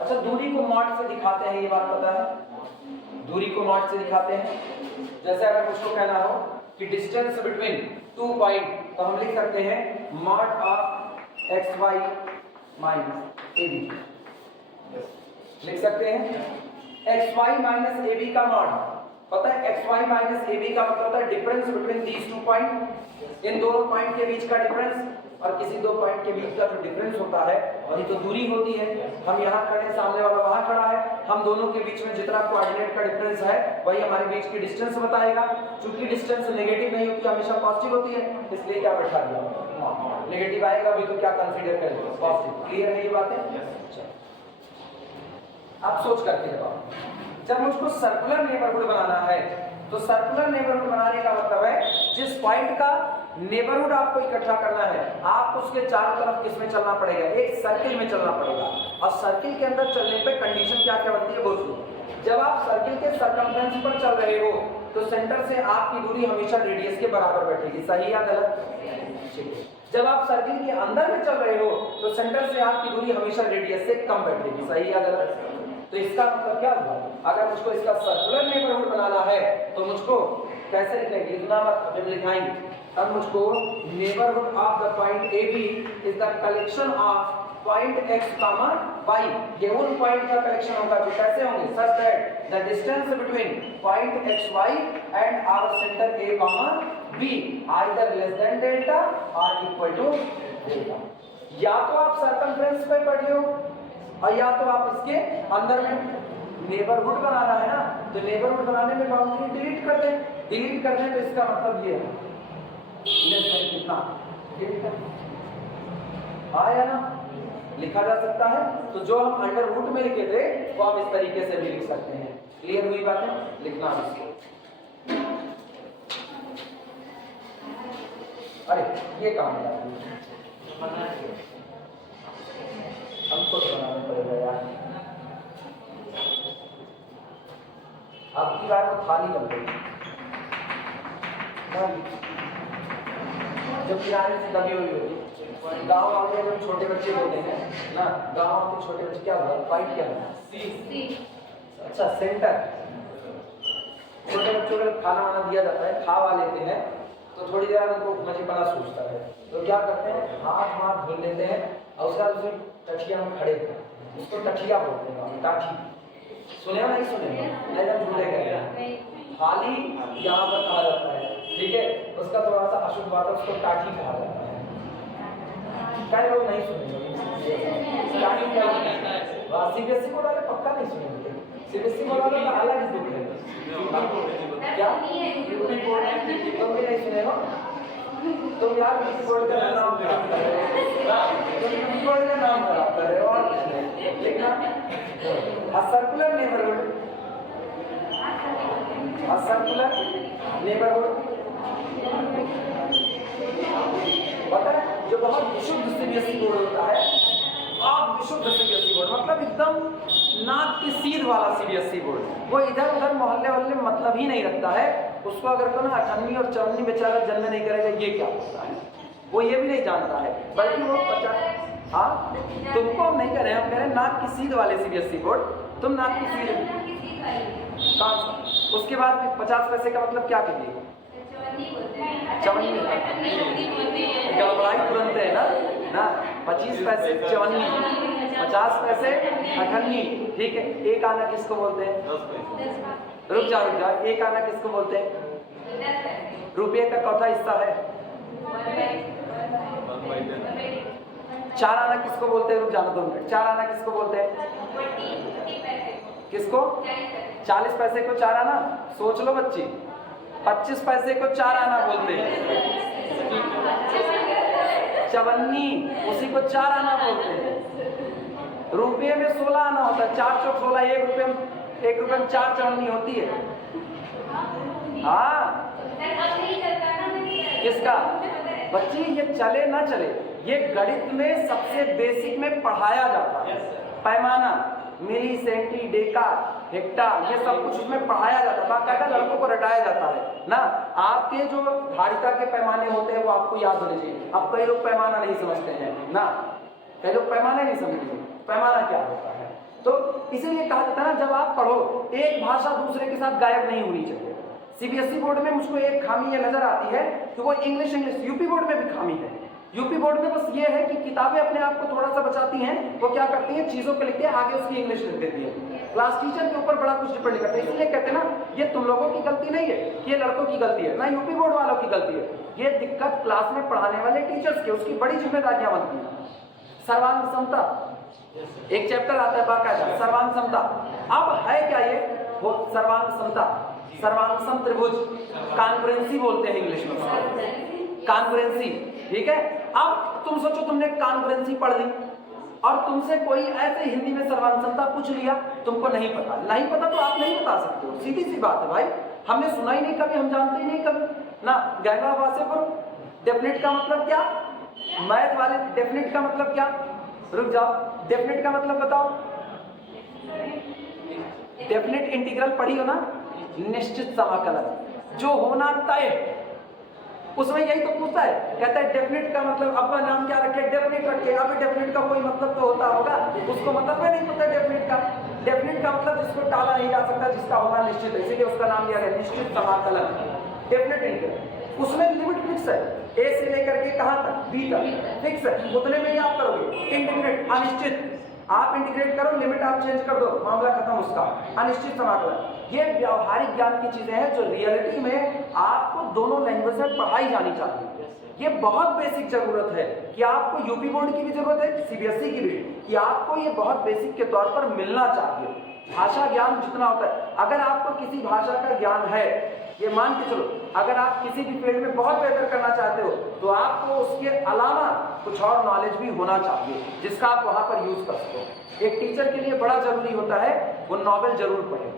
अच्छा दूरी को मॉड से दिखाते हैं, ये बात पता है? दूरी को मॉड से दिखाते हैं। जैसे अगर मुझको कहना हो कि डिस्टेंस बिटवीन 2 पॉइंट, तो हम लिख सकते हैं mod of xy minus ab, लिख सकते हैं xy माइनस ab का मॉड। पता है xy माइनस ab का मतलब होता है डिफरेंस बिटवीन दीस 2 पॉइंट, इन दोनों पॉइंट के बीच का डिफरेंस, और किसी 2 पॉइंट के बीच का जो डिफरेंस होता है वही तो दूरी होती है। हम यहाँ खड़े, सामने वाला वहां खड़ा है, हम दोनों के बीच में जितना कोऑर्डिनेट का डिफरेंस है वही हमारे बीच की डिस्टेंस बताएगा। चूंकि डिस्टेंस नेगेटिव नहीं होती, हमेशा पॉजिटिव होती है, इसलिए क्या बैठा दिया, नेगेटिव आएगा भी तो क्या कंसीडर करेंगे? पॉजिटिव। क्लियर है ये बातें? आप सोच करके बताओ, जब मुझको सर्कुलर नेबरहुड बनाना है तो सर्कुलर नेबरहुड बनाने का मतलब है जिस पॉइंट का नेबरहुड आपको इकट्ठा करना है, आप उसके चारों तरफ किस में चलना पड़ेगा? एक सर्किल में चलना पड़ेगा। और सर्किल के अंदर चलने पे कंडीशन क्या क्या बनती है वो सुनो। जब आप सर्किल के सर्कमफ्रेंस पर चल रहे हो तो सेंटर से आपकी दूरी हमेशा रेडियस के बराबर बैठेगी, सही या गलत? ठीक है। जब आप सर्किल के अंदर में चल रहे हो तो सेंटर से आपकी दूरी हमेशा रेडियस से कम बैठेगी, सही या गलत? तो इसका मतलब क्या हुआ? अगर मुझको इसका सर्कुलर नेबरहुड बनाना है तो मुझको कैसे लिखेंगे? इतना जब लिखाएंगे तब मुझको neighborhood of the point A B is the collection of point x, y। ये उन पॉइंट का कलेक्शन होगा जो कैसे होंगे? Such that the distance between point xy and our centre a, b either less than delta और इक्वल टू डेल्टा। या तो आप सर्कमफ्रेंस पे पढ़े हो और या तो आप इसके अंदर में नेबरहुड बनाना है ना, तो नेबरहुड बनाने में बाउंड्री डिलीट कर दें, डिलीट कर दें तो इसका मतलब ये है कितना डिलीट कर आया ना, लिखा जा सकता है। तो जो हम अंडर रूट में लिखे थे वो आप इस तरीके से भी लिख सकते हैं। क्लियर हुई बात है? लिखना इसको। अरे ये काम है हमको बनाना पड़ेगा यार। अब की बार वो थाली बन गई जो किराने से दबी हुई होगी। गाँव वाले जब छोटे बच्चे होते हैं ना, गाँव के छोटे बच्चे क्या होगा, फाइट क्या होगा, अच्छा सेंटर। छोटे बच्चों को खाना वाना दिया जाता है, खा वा लेते हैं तो थोड़ी देर उनको मजे बड़ा सूझता है, तो क्या करते हैं हाथ धुल लेते हैं और उसका उसमें टठिया में खड़े हैं, उसको टठिया बोलते हैं, टाठी। सुने नहीं सुने? नहीं भूले गए। थाली यहाँ पर कहा जाता है, ठीक है, उसका थोड़ा सा अशुद्ध बात है, उसको टाठी कहा जाता है। कई लोग नहीं सुनेंगे सीबीएसई बोर्ड वाले पक्का नहीं सुनेंगे। सीबीएसई बोर्ड वाले का अलग ही दुख है। क्या तुम भी नहीं सुने हो? तुम यार बोर्ड का नाम खराब कर रहे हो, बोर्ड का नाम खराब कर रहे हो। और लिखना सर्कुलर नेबरहुड, सर्कुलर नेबरहुड पता है जो बहुत विशुद्ध सीबीएसई बोर्ड होता है, आप विशुद्ध सीबीएसई बोर्ड मतलब एकदम नाक की सीध वाला सीबीएसई बोर्ड, वो इधर उधर मोहल्ले वल्ले मतलब ही नहीं रखता है। उसको अगर को ना 98 और 54 बेचारा जन्म नहीं करेगा ये क्या होता है, वो ये भी नहीं जानता है, बल्कि वो 50। हाँ तुमको हम नहीं कह रहे, हम कह रहे हैं नाक की सीध वाले सीबीएसई बोर्ड, तुम नाक की सीध कौन सा। उसके बाद 50 पैसे का मतलब क्या कीजिए, चवन्नी गड़बड़ाई तुरंत है ना 25 पैसे चवन्नी, 50 पैसे अठन्नी, ठीक है। एक आना किसको बोलते हैं, रुक जा, एक आना किसको बोलते हैं, रुपये का चौथा हिस्सा है। 4 आना किसको बोलते हैं, रुक जाना 2 मिनट, 4 आना किसको बोलते हैं, किसको, 40 पैसे को 4 आना, सोच लो बच्ची, 25 पैसे को 4 आना बोलते हैं, चवन्नी उसी को 4 आना बोलते हैं। रुपये में 16 आना होता है, 4 चौक 16, 1 रुपये में 4 चवन्नी होती है। हाँ किसका बच्ची, ये चले ना चले, ये गणित में सबसे बेसिक में पढ़ाया जाता है। पैमाना, मिली, सेंटी, डेका, हेक्टा, ये सब कुछ उसमें पढ़ाया जाता है, बाकायदा लड़कों को रटाया जाता है ना। आपके जो धारिता के पैमाने होते हैं वो आपको याद होने चाहिए। अब कई लोग पैमाना नहीं समझते हैं ना, कई लोग पैमाने नहीं समझते पैमाना क्या होता है। तो इसीलिए कहा जाता है ना, जब आप पढ़ो एक भाषा दूसरे के साथ गायब नहीं होनी चाहिए। सीबीएसई बोर्ड में मुझको एक खामी ये नजर आती है कि वो इंग्लिश, यूपी बोर्ड में भी खामी है। यूपी बोर्ड में बस ये है कि किताबें अपने आप को थोड़ा सा बचाती हैं, वो क्या करती हैं, चीजों को लिख के आगे उसकी इंग्लिश लिख देती है। क्लास टीचर के ऊपर बड़ा कुछ डिपेंड करता है। इसलिए कहते हैं ना, ये तुम लोगों की गलती नहीं है कि ये लड़कों की गलती है, ना यूपी बोर्ड वालों की गलती है। ये दिक्कत क्लास में पढ़ाने वाले टीचर्स की, उसकी बड़ी जिम्मेदारियां बनती हैं। सर्वांग समता एक चैप्टर आता है बाकायदा, सर्वांग समता। अब है क्या ये, वो सर्वांग समता, सर्वांग सम त्रिभुज, कॉन्ग्रुएंसी बोलते हैं इंग्लिश में, कॉन्ग्रुएंसी, ठीक है। अब तुम सोचो तुमने कॉन्ग्रुएंसी पढ़ ली और तुमसे कोई ऐसे हिंदी में सर्वांग समता पूछ लिया, तुमको नहीं पता तो आप नहीं बता सकते हो, सीधी सी बात है भाई। हमने सुना ही नहीं कभी, हम जानते ही नहीं कभी ना। गहना वासे करो, डेफिनेट का मतलब क्या, मैथ वाले डेफिनेट का मतलब क्या, रुक जाओ, डेफिनेट का मतलब बताओ। डेफिनेट इंटीग्रल पढ़ी हो ना, निश्चित समाकलन जो होना तय, उसमें यही तो पूछता है, कहता है डेफिनेट का मतलब, अब नाम क्या रखे, डेफिनेट रखे। अब डेफिनेट का कोई मतलब तो होता होगा, उसको मतलब नहीं पता डेफिनेट का। डेफिनेट का मतलब जिसको टाला नहीं जा सकता, जिसका होना निश्चित है, इसीलिए उसका नाम दिया गया निश्चित समाकलन, डेफिनेट इंटीग्रल। उसमें लिमिट फिक्स है, ए से लेकर के कहां तक, बी तक फिक्स है, उतने में ही आप करोगे। इंटीग्रेट अनिश्चित, आप इंटीग्रेट करो, लिमिट आप चेंज कर दो, मामला खत्म उसका। अनिश्चित समाकलन, ये व्यावहारिक ज्ञान की चीजें हैं जो रियलिटी में आपको दोनों लैंग्वेज में पढ़ाई जानी चाहिए। ये बहुत बेसिक जरूरत है कि आपको यूपी बोर्ड की भी जरूरत है, सीबीएसई की भी, कि आपको ये बहुत बेसिक के तौर पर मिलना चाहिए। भाषा ज्ञान जितना होता है, अगर आपको किसी भाषा का ज्ञान है, ये मान के चलो, अगर आप किसी भी फील्ड में बहुत बेहतर करना चाहते हो तो आपको उसके अलावा कुछ और नॉलेज भी होना चाहिए जिसका आप वहां पर यूज कर सको। एक टीचर के लिए बड़ा जरूरी होता है वो नॉवेल जरूर पढ़े,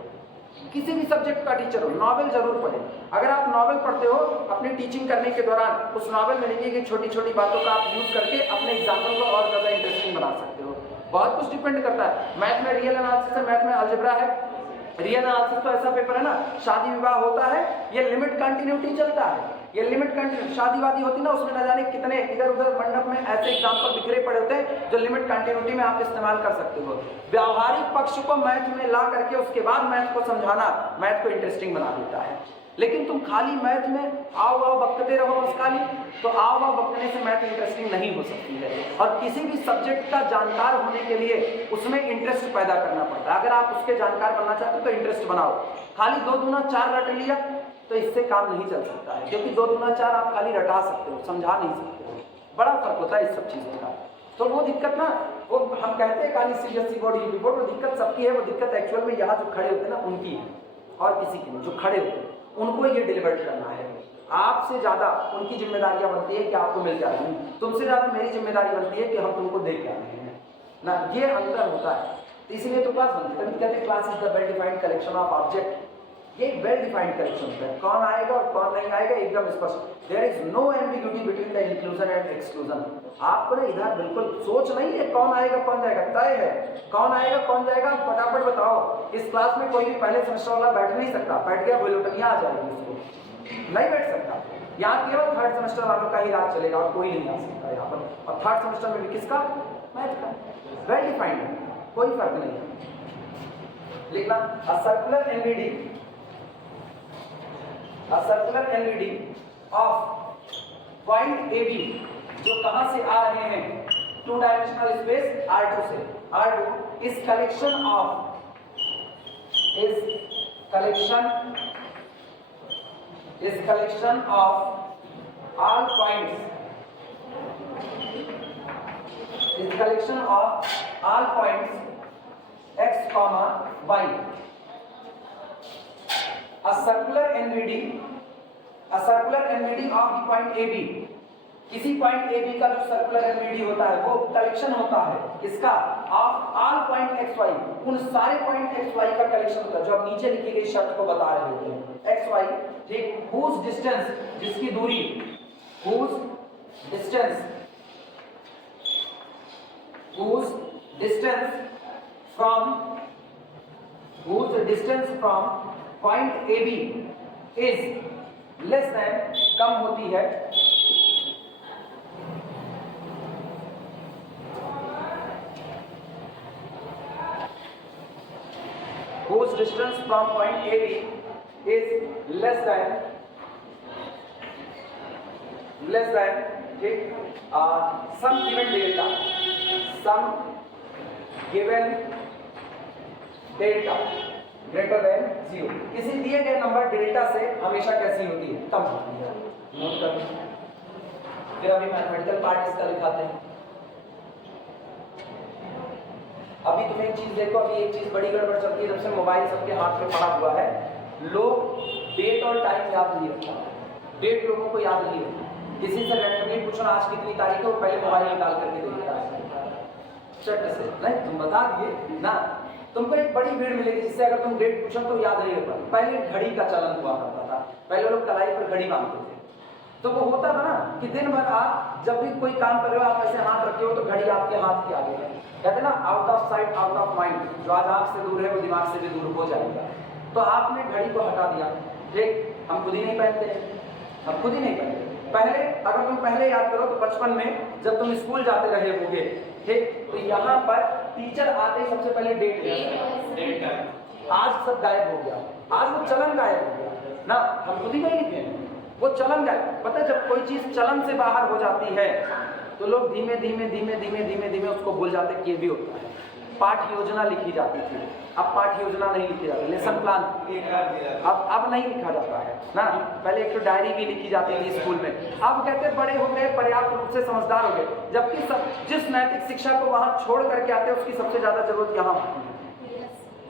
किसी भी सब्जेक्ट का टीचर हो नॉवेल जरूर पढ़े। अगर आप नॉवेल पढ़ते हो अपनी टीचिंग करने के दौरान, उस नॉवेल में लिखी गई छोटी छोटी बातों का आप यूज करके अपने एग्जाम्पल को और ज्यादा इंटरेस्टिंग बना सकते हो। बहुत कुछ डिपेंड करता है। मैथ में रियल एनालिसिस है, मैथ में अलजेब्रा है। रियल एनालिसिस तो ऐसा पेपर है ना, शादी विवाह होता है, ये लिमिट कंटिन्यूटी चलता है, ये लिमिट कंटिन्यूटी शादी वादी होती ना, उसमें न जाने कितने इधर उधर मंडप में ऐसे एग्जाम्पल बिखरे पड़े होते हैं जो लिमिट कंटिन्यूटी में आप इस्तेमाल कर सकते हो। व्यावहारिक पक्ष को मैथ में ला करके उसके बाद मैथ को समझाना मैथ को इंटरेस्टिंग बना देता है। लेकिन तुम खाली मैथ में आओ आओ बकते रहो बस खाली, तो आओ आओ बकने से मैथ इंटरेस्टिंग नहीं हो सकती है। और किसी भी सब्जेक्ट का जानकार होने के लिए उसमें इंटरेस्ट पैदा करना पड़ता है। अगर आप उसके जानकार बनना चाहते हो तो इंटरेस्ट बनाओ। खाली 2 दूना 4 रट लिया तो इससे काम नहीं चल सकता है, क्योंकि 2 दूना 4 आप खाली रटा सकते हो, समझा नहीं सकते हो। बड़ा फर्क होता है इस सब चीज़ों का। तो वो दिक्कत ना, वो हम कहते हैं खाली सीबीएसई बोर्ड यूपी बोर्ड, वो दिक्कत सबकी है। वो दिक्कत एक्चुअल में यहाँ जो खड़े होते हैं ना उनकी है, और किसी की नहीं। जो खड़े होते हैं उनको ये डिलीवर करना है। आपसे ज्यादा उनकी जिम्मेदारियां बनती है कि आपको मिल जाएगी, तुमसे ज्यादा मेरी जिम्मेदारी बनती है कि हम तुमको दे के आ रहे हैं ना। ये अंतर होता है, तो इसलिए तो क्लास बनती है। कहते हैं class is the well defined collection of object. ये वेल डिफाइंड कलेक्शन होता है, कौन आएगा और कौन नहीं आएगा एकदम स्पष्ट। There is no ambiguity between the inclusion and exclusion. आपको ना इधर बिल्कुल सोच नहीं है कौन आएगा कौन जाएगा, तय है कौन आएगा कौन जाएगा। फटाफट बताओ। इस क्लास में कोई भी पहले सेमेस्टर वाला बैठ नहीं सकता, बैठ गया बुलेटिनिया आ जाएगी, उसको नहीं बैठ सकता। यहाँ केवल 3rd सेमेस्टर वालों का ही राज चलेगा और कोई नहीं आ सकता यहाँ पर। और 3rd सेमेस्टर में भी किसका? मैथ का। वेल डिफाइंड है, कोई फर्क नहीं है। लिखना a circular NVD, a circular NVD of point AB जो कहां से आ रहे हैं 2 डायमेंशनल स्पेस R2 से। R2 is collection of all points, is collection of all points x comma y। A circular NVD of the point AB, किसी पॉइंट AB का जो सर्कुलर NVD होता है वो कलेक्शन होता है किसका? ऑफ ऑल पॉइंट XY, उन सारे पॉइंट XY का कलेक्शन होता है जो अब नीचे लिखी गई शर्त को बता रहे होते हैं। XY, ठीक, whose distance, जिसकी दूरी, whose distance from point AB is less than, कम होती है, whose distance from point AB is less than ठीक, some given delta greater than 0। किसी दिए गए नंबर डेल्टा से हमेशा कैसी होती है? कम होती है। नोट कर, फिर अभी मैथमेटिकल पार्ट इसका लिखाते हैं। अभी तुम एक चीज देखो, अभी एक चीज बड़ी गड़बड़ चलती है। जब से मोबाइल सबके हाथ में पड़ा हुआ है, लोग डेट और टाइम याद नहीं रखता। डेट लोगों को याद नहीं रहती। किसी से रैंडमली पूछो आज कितनी तारीख है, वो पहले मोबाइल निकाल करके देखता है चट से। नहीं, तुम बता दिए ना, तुमको एक बड़ी भीड़ मिलेगी जिससे अगर तुम डेट पूछो तो याद नहीं होगा। पहले घड़ी का चलन हुआ करता था, पहले लोग कलाई पर घड़ी बांधते थे, तो वो होता था ना कि दिन भर आप जब भी कोई काम कर रहे हो, आप ऐसे हाथ रखे हो तो घड़ी आपके हाथ के आगे है। कहते ना out of sight out of mind, जो आज आंख से दूर है वो दिमाग से भी दूर हो जाएगा। तो आपने घड़ी को हटा दिया, ठीक, हम खुद ही नहीं पहनते हैं, हम खुद ही नहीं पहनते। पहले अगर तुम पहले याद करो तो बचपन में जब तुम स्कूल जाते रहे होगे, ठीक, तो यहाँ पर टीचर आते ही सबसे पहले डेट है। आज सब गायब हो गया, आज वो चलन गायब हो गया ना, हम खुद ही नहीं लिखे, वो चलन गायब। पता है जब कोई चीज चलन से बाहर हो जाती है तो लोग धीमे धीमे धीमे धीमे धीमे धीमे उसको भूल जाते कि ये भी होता है। पाठ योजना लिखी जाती थी, अब पाठ योजना नहीं लिखी जाती, लेसन प्लान अब नहीं लिखा जाता है ना। पहले एक तो डायरी भी लिखी जाती थी स्कूल में, अब कहते बड़े हो गए, पर्याप्त रूप से समझदार हो गए, जबकि जिस नैतिक शिक्षा को वहां छोड़ करके आते हैं उसकी सबसे ज्यादा जरूरत यहाँ होती है।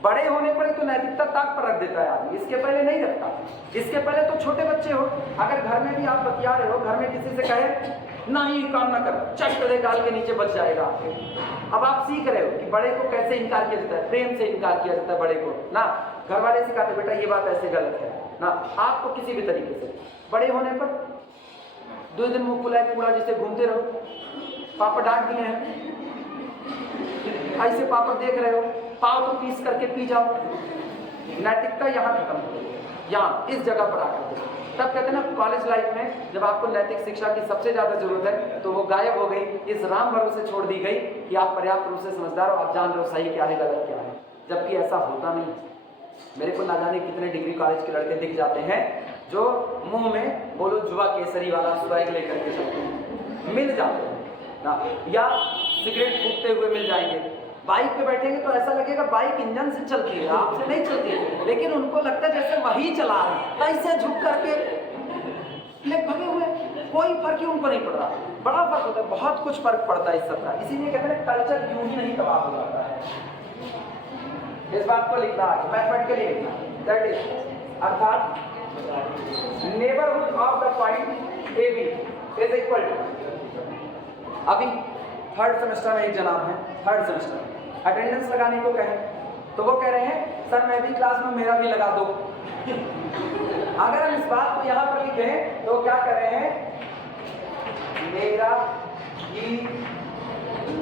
बड़े होने पर तो नैतिकता ताक पर रख देता है आदमी, इसके पहले नहीं रखता। इसके पहले तो छोटे बच्चे हो, अगर घर में भी आप बतिया रहे हो, घर में किसी से कहे नहीं काम ना कर, चट करे गाल के नीचे बच जाएगा आपके। अब आप सीख रहे हो कि बड़े को कैसे इनकार किया जाता है, प्रेम से इनकार किया जाता है बड़े को ना। घर वाले सिखाते बेटा ये बात ऐसे गलत है ना, आपको किसी भी तरीके से। बड़े होने पर 2 दिन मुंह फुलाए पूरा जैसे घूमते रहो, पापा डांट दिए हैं, ऐसे पापा देख रहे हो, पाव तो पीस करके पी जाओ। नैतिकता यहाँ खत्म हो गई, यहाँ इस जगह पर आकर। तब कहते हैं ना कॉलेज लाइफ में जब आपको नैतिक शिक्षा की सबसे ज्यादा जरूरत है तो वो गायब हो गई, इस राम भरोसे छोड़ दी गई कि आप पर्याप्त रूप से समझदार हो, आप जान रहे हो सही क्या है गलत क्या है, जबकि ऐसा होता नहीं। मेरे को ना जाने कितने डिग्री कॉलेज के लड़के दिख जाते हैं जो मुंह में बोलो जुआ केसरी वाला स्वैग लेकर के चलते हैं, मिल जाते हैं ना, या सिगरेट फूकते हुए मिल जाएंगे। बाइक पे बैठेंगे तो ऐसा लगेगा बाइक इंजन से चलती है, आपसे नहीं चलती है, लेकिन उनको लगता है जैसे वही चला रहे हैं, ऐसे झुक करके भगे हुए, कोई फर्क ही उनको नहीं पड़ रहा। बड़ा फर्क होता है, बहुत कुछ फर्क पड़ता है इस सब का। इसीलिए कहते हैं कल्चर यूं ही नहीं तबाह हो जाता है। इस बात को लिखना है, मैथमेटिकली लिखना, दैट इज अर्थात neighborhood of the point A B is equal to. अभी 3rd सेमेस्टर में एक जनाब है, 3rd सेमेस्टर में अटेंडेंस लगाने को कहें तो वो कह रहे हैं सर मैं भी क्लास में मेरा भी लगा दो। अगर हम इस बात को यहाँ पर लिखें तो क्या कर रहे हैं, मेरा भी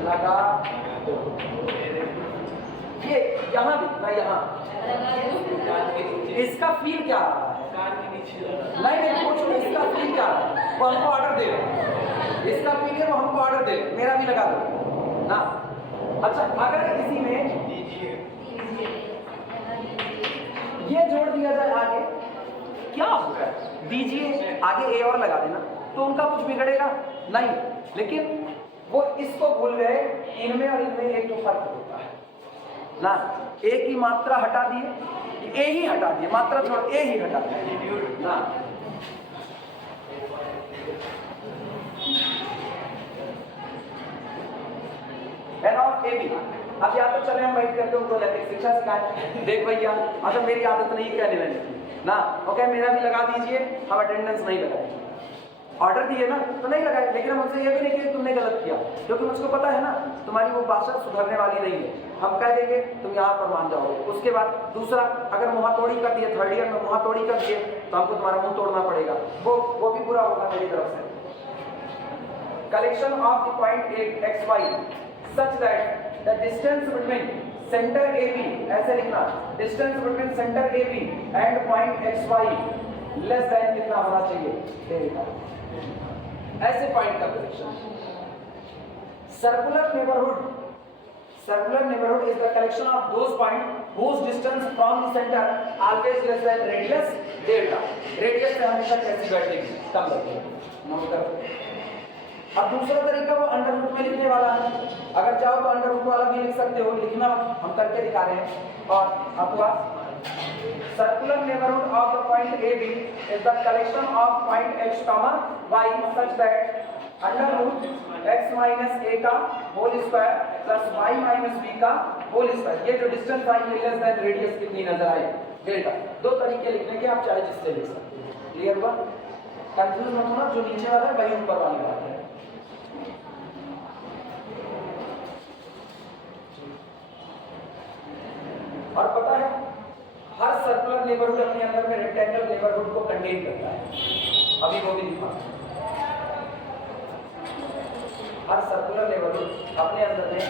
लगा दो। ये यहाँ लिखना, यहाँ इसका फील क्या आ रहा है, नहीं पूछो इसका फील क्या आ रहा है, वो हमको ऑर्डर दे रहे, इसका फील है वो हमको ऑर्डर दे रहे, मेरा भी लगा दो ना। अच्छा अगर इसी में ये जोड़ दिया जाए आगे, क्या होगा, दीजिए आगे ए और लगा देना तो उनका कुछ बिगड़ेगा नहीं, लेकिन वो इसको भूल गए, इनमें और इनमें एक तो फर्क होता है ना। ए की मात्रा हटा दिए, ए ही हटा दिए, मात्रा छोड़ ए ही हटा दिए ना। N of A B. अब या तो चले हम बैठ करके उनको नैतिक शिक्षा सिखाएं, देख भैया अच्छा मेरी आदत नहीं कहने लगी ना, ओके मेरा भी लगा दीजिए, हम अटेंडेंस नहीं लगाएंगे। ऑर्डर दिए ना तो नहीं लगाए, लेकिन हम उनसे ये भी नहीं कि तुमने गलत किया, क्योंकि मुझको पता है ना तुम्हारी वो भाषा सुधरने वाली नहीं है, हम कह देंगे तुम यहाँ पर मान जाओगे। उसके बाद दूसरा, अगर मुंहतोड़ी कर दिए, 3rd ईयर में मुंहतोड़ी कर दिए तो हमको तुम्हारा मुंह तोड़ना पड़ेगा, वो भी बुरा होगा मेरी तरफ से। Collection of the point x y such that the distance between center AB, ऐसे लिखना, distance between center AB and point XY less than कितना होना चाहिए, ऐसे पॉइंट का collection. Circular neighbourhood is the collection of those points whose distance from the center always less than radius delta। Radius से हमेशा कैसी बैठेगी, कम लगेगी, नोट करो। अब दूसरा तरीका वो अंडर रूट में लिखने वाला है, अगर चाहो तो अंडर रूट वाला भी लिख सकते हो, लिखना हम करके दिखा रहे हैं। और आपका circular neighbourhood of the point A B is the collection of point X comma Y such that under root X minus A का whole square plus Y minus B का होल स्क्वायर। ये जो डिस्टेंस आई है लेस देन रेडियस कितनी नजर आई, डेल्टा। 2 तरीके लिखने के, आप चाहे जिससे लिख सकते हो। क्लियर हुआ? कंफ्यूज मत होना, जो नीचे वाला है वही ऊपर वाली बात है। और पता है हर सर्कुलर नेबरहुड अपने अंदर में रेक्टेंगल नेबरहुड को कंटेन करता है, अभी वो भी दिखा। हर सर्कुलर नेबरहुड अपने अंदर में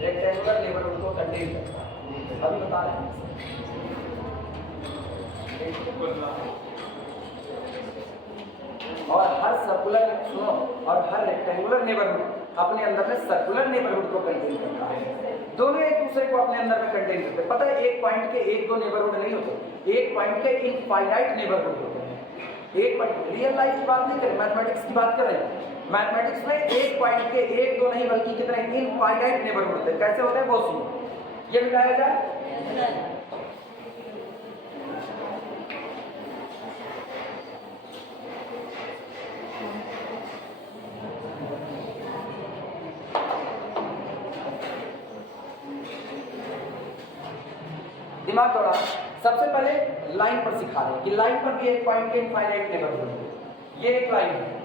रेक्टेंगुलर नेबरहुड को कंटेन करता है, अभी बता रहे हैं। और हर सर्कुलर, सुनो, और हर रेक्टेंगुलर नेबरहुड अपने अंदर में सर्कुलर नेबरहुड को कंटेन करता है। दोनों एक दूसरे को अपने अंदर में कंटेन करते हैं। पता है एक पॉइंट के 1-2 नेबरहुड नहीं होते, एक पॉइंट के इनफाइनाइट नेबरहुड होते हैं। एक पॉइंट, रियल लाइफ की बात नहीं करें, मैथमेटिक्स की बात कर रहे हैं। मैथमेटिक्स में एक पॉइंट के एक दो नहीं बल्कि कितने इनफाइनाइट नेबरहुड होते हैं। कैसे होते हैं वो सुनो, ये बताया जाए। दिमाग दौड़ा। सबसे पहले लाइन पर सिखा रहे हैं कि लाइन पर भी एक पॉइंट के इनफाइनाइट नेबरहुड है। ये एक लाइन है,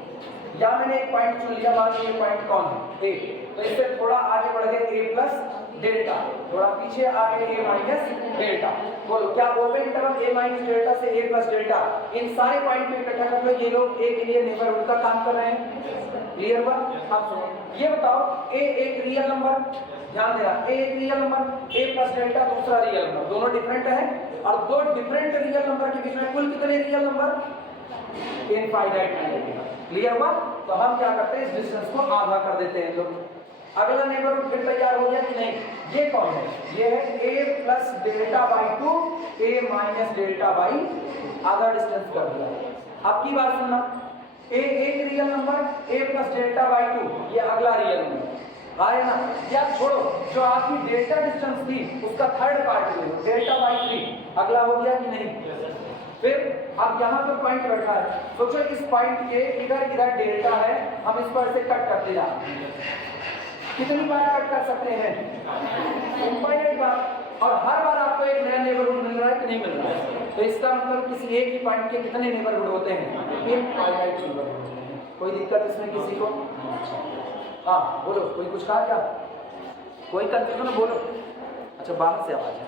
या मैंने एक पॉइंट चुन लिया, मान लीजिए पॉइंट कौन है ए, तो इससे थोड़ा आगे बढ़ गए ए प्लस डेल्टा, थोड़ा पीछे आ गए ए माइनस डेल्टा। बोलो क्या ओपन इंटरवल ए माइनस डेल्टा से ए प्लस डेल्टा, इन सारे पॉइंट को इकट्ठा कर लो, ये लोग ए के लिए नेबरहुड का काम कर रहे हैं। क्लियर हुआ? अब सुनो, ये बताओ ए एक रियल नंबर, ध्यान देना, ए एक real number, A plus delta दूसरा रियल नंबर, दोनों डिफरेंट है, और दो डिफरेंट रियल नंबर के बीच में कुल कितने real number? Infinite number. Clear हुआ? तो हम क्या करते हैं, इस डिस्टेंस को आधा कर देते हैं लोग। अगला नेबरहुड फिर तैयार हो गया कि नहीं? ये कौन है? ये है A plus delta by 2, A minus delta by आधा डिस्टेंस कर दिया। अब की बात सुनना, ए एक real number, A plus delta by 2 ये अगला रियल नंबर आए ना। या छोड़ो, जो आपकी डेल्टा डिस्टेंस थी उसका थर्ड पार्ट ले लो, डेल्टा बाई 3 अगला हो गया कि नहीं? फिर अब यहाँ पर पॉइंट बैठा है, सोचो इस पॉइंट के इधर इधर डेल्टा है, हम इस पर से कट करते जाते हैं। कितनी बार कट कर सकते हैं? इनफाइनाइट बार, और हर बार आपको एक नया नेबरहुड मिल रहा है कि नहीं मिल रहा है? तो इसका मतलब किसी एक ही पॉइंट के कितने नेबरहुड होते हैं? Infinite neighbourhood. कोई दिक्कत इसमें किसी को? हाँ बोलो, कोई कुछ कहा क्या? कोई कंफ्यूजन? बोलो। अच्छा बाहर से आवाज है।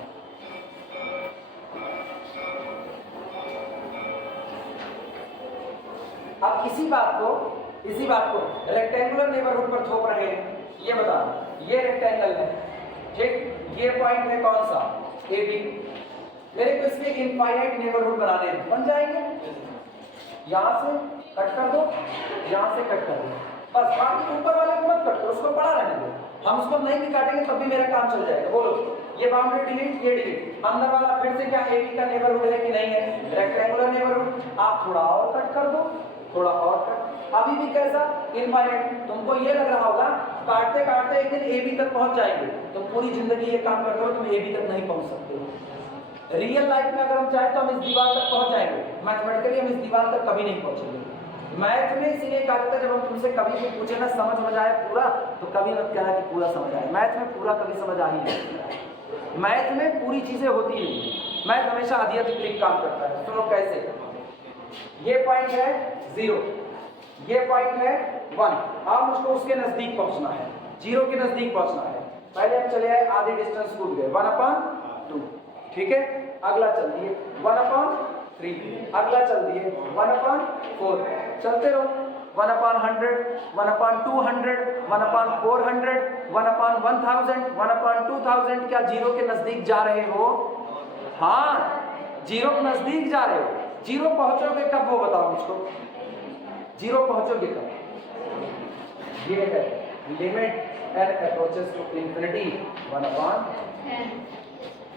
अब इसी बात को रेक्टेंगुलर नेबरहुड पर थोप रहे हैं। ये बता, ये रेक्टेंगल है, ठीक, ये पॉइंट है कौन सा? A B. मेरे को इसके इनफाइनाइट नेबरहुड बनाने हैं, बन जाएंगे। यहां से कट कर दो, यहां से कट कर दो, बस। बाकी ऊपर वाले को मत कट करो, उसको पड़ा रहने दो। हम उसको नहीं भी काटेंगे तब भी मेरा काम चल जाएगा। बोलो, ये बाउंड्री डिलीट, ये डिलीट। अंदर वाला फिर से क्या ए बी का नेबरहुड है कि नहीं है? Rectangular neighbourhood. आप थोड़ा और कट कर दो, थोड़ा और कट। अभी भी कैसा? इनफाइनाइट। तुमको ये लग रहा होगा काटते काटते एक दिन ए बी तक पहुंच जाएंगे। तुम पूरी जिंदगी ये काम करते हो, तुम ए बी तक नहीं पहुंच सकते हो। रियल लाइफ में अगर हम चाहें तो हम इस दीवार तक पहुंच जाएंगे, मैथमेटिकली हम इस दीवार तक कभी नहीं पहुंचेंगे। मैथ में इसीलिए कहा जाता है, जब हम तुमसे कभी भी पूछे ना समझ आए पूरा, तो कभी मत कहना कि पूरा समझ आए। मैथ में पूरा कभी समझ आ ही नहीं। मैथ में पूरी चीजें होती नहीं, मैथ हमेशा आध्यात्मिक काम करता है। सुनो कैसे, ये पॉइंट है 0, ये पॉइंट है 1, अब मुझको उसके नजदीक पहुंचना है, 0 के नजदीक पहुंचना है। पहले हम चले आए, आधे डिस्टेंस कूद गए, 1/2, ठीक है। अगला चल दिए 1/3, अगला चल दिए 1/4, चलते रहो 1/100, 1/200, 1/400, 1/1000, 1/2000। क्या 0 के नजदीक जा रहे हो? हाँ, 0 के नजदीक जा रहे हो। 0 पहुंचोगे कब वो बताओ मुझको, 0 पहुंचोगे कब? ये है limit n approaches to infinity 1/10।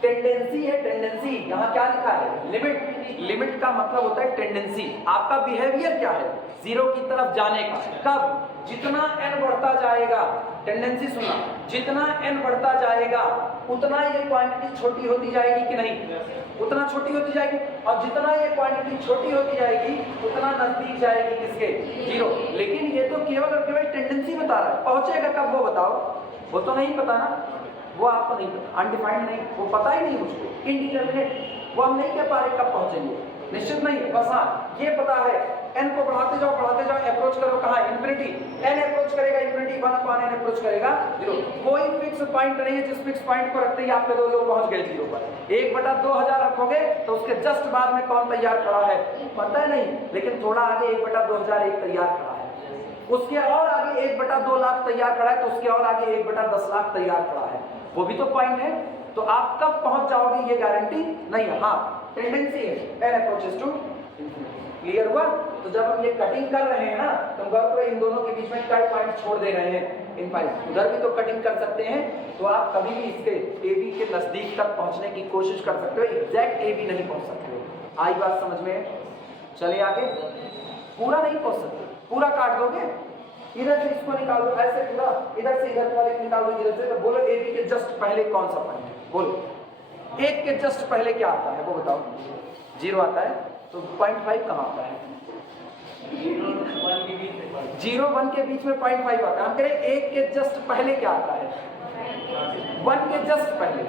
Tendency है, टेंडेंसी। यहाँ क्या लिखा है? लिमिट। लिमिट का मतलब होता है टेंडेंसी, आपका बिहेवियर क्या है 0 की तरफ जाने का। कब? जितना n बढ़ता जाएगा, टेंडेंसी सुनना, जितना n बढ़ता जाएगा उतना ये क्वांटिटी छोटी होती जाएगी कि नहीं? उतना छोटी होती जाएगी। और जितना ये क्वांटिटी छोटी होती जाएगी उतना नजदीक जाएगी किसके? 0। लेकिन ये तो केवल और केवल टेंडेंसी बता रहा है, पहुंचेगा कब वो बताओ? वो तो नहीं पता ना, वो आपको नहीं पता, अनडिफाइंड नहीं, वो पता ही नहीं मुझको, इनडिटरमिनेट, वो हम नहीं कह पा रहे कब पहुंचेंगे, निश्चित नहीं है। बस हाँ ये पता है n को बढ़ाते जाओ अप्रोच करो कहाँ? इन्फिनिटी। n अप्रोच करेगा इन्फिनिटी, 1/n अप्रोच करेगा 0। कोई फिक्स पॉइंट नहीं है, जिस फिक्स पॉइंट को रखते ही आपके 2 लोग पहुंच गए 0 पर। 1/2000 रखोगे तो उसके जस्ट बाद में कौन तैयार खड़ा है पता नहीं, लेकिन थोड़ा आगे 1/2001 तैयार खड़ा है, उसके और आगे 1/2 लाख तैयार खड़ा है, तो उसके और आगे 1/10 लाख तैयार खड़ा है, वो भी तो पॉइंट है। तो आप कब पहुंच जाओगे ये गारंटी नहीं है। हाँ टेंडेंसी है, n approaches to infinity. Clear हुआ? तो जब हम ये कटिंग कर रहे हैं ना, तो हम इन दोनों के बीच में कई पॉइंट छोड़ दे रहे हैं, इन पॉइंट उधर भी तो कटिंग कर सकते हैं। तो आप कभी भी इसके ए बी के नजदीक तक पहुंचने की कोशिश कर सकते हो, एग्जैक्ट ए बी नहीं पहुंच सकते हो। आई बात समझ में? चले आगे। पूरा नहीं पहुंच सकते, पूरा काट दोगे इधर से इसको निकाल दो, ऐसे पूरा इधर से इधर वाले निकाल दो इधर से, तो बोलो AB के जस्ट पहले कौन सा पॉइंट है, बोलो 1 के जस्ट पहले क्या आता है वो बताओ। 0 आता है, तो 0.5 कहाँ आता है? 0 1 के बीच में 0.5 आता है। हम कह रहे हैं 1 के जस्ट पहले क्या आता है? 1 के जस्ट पहले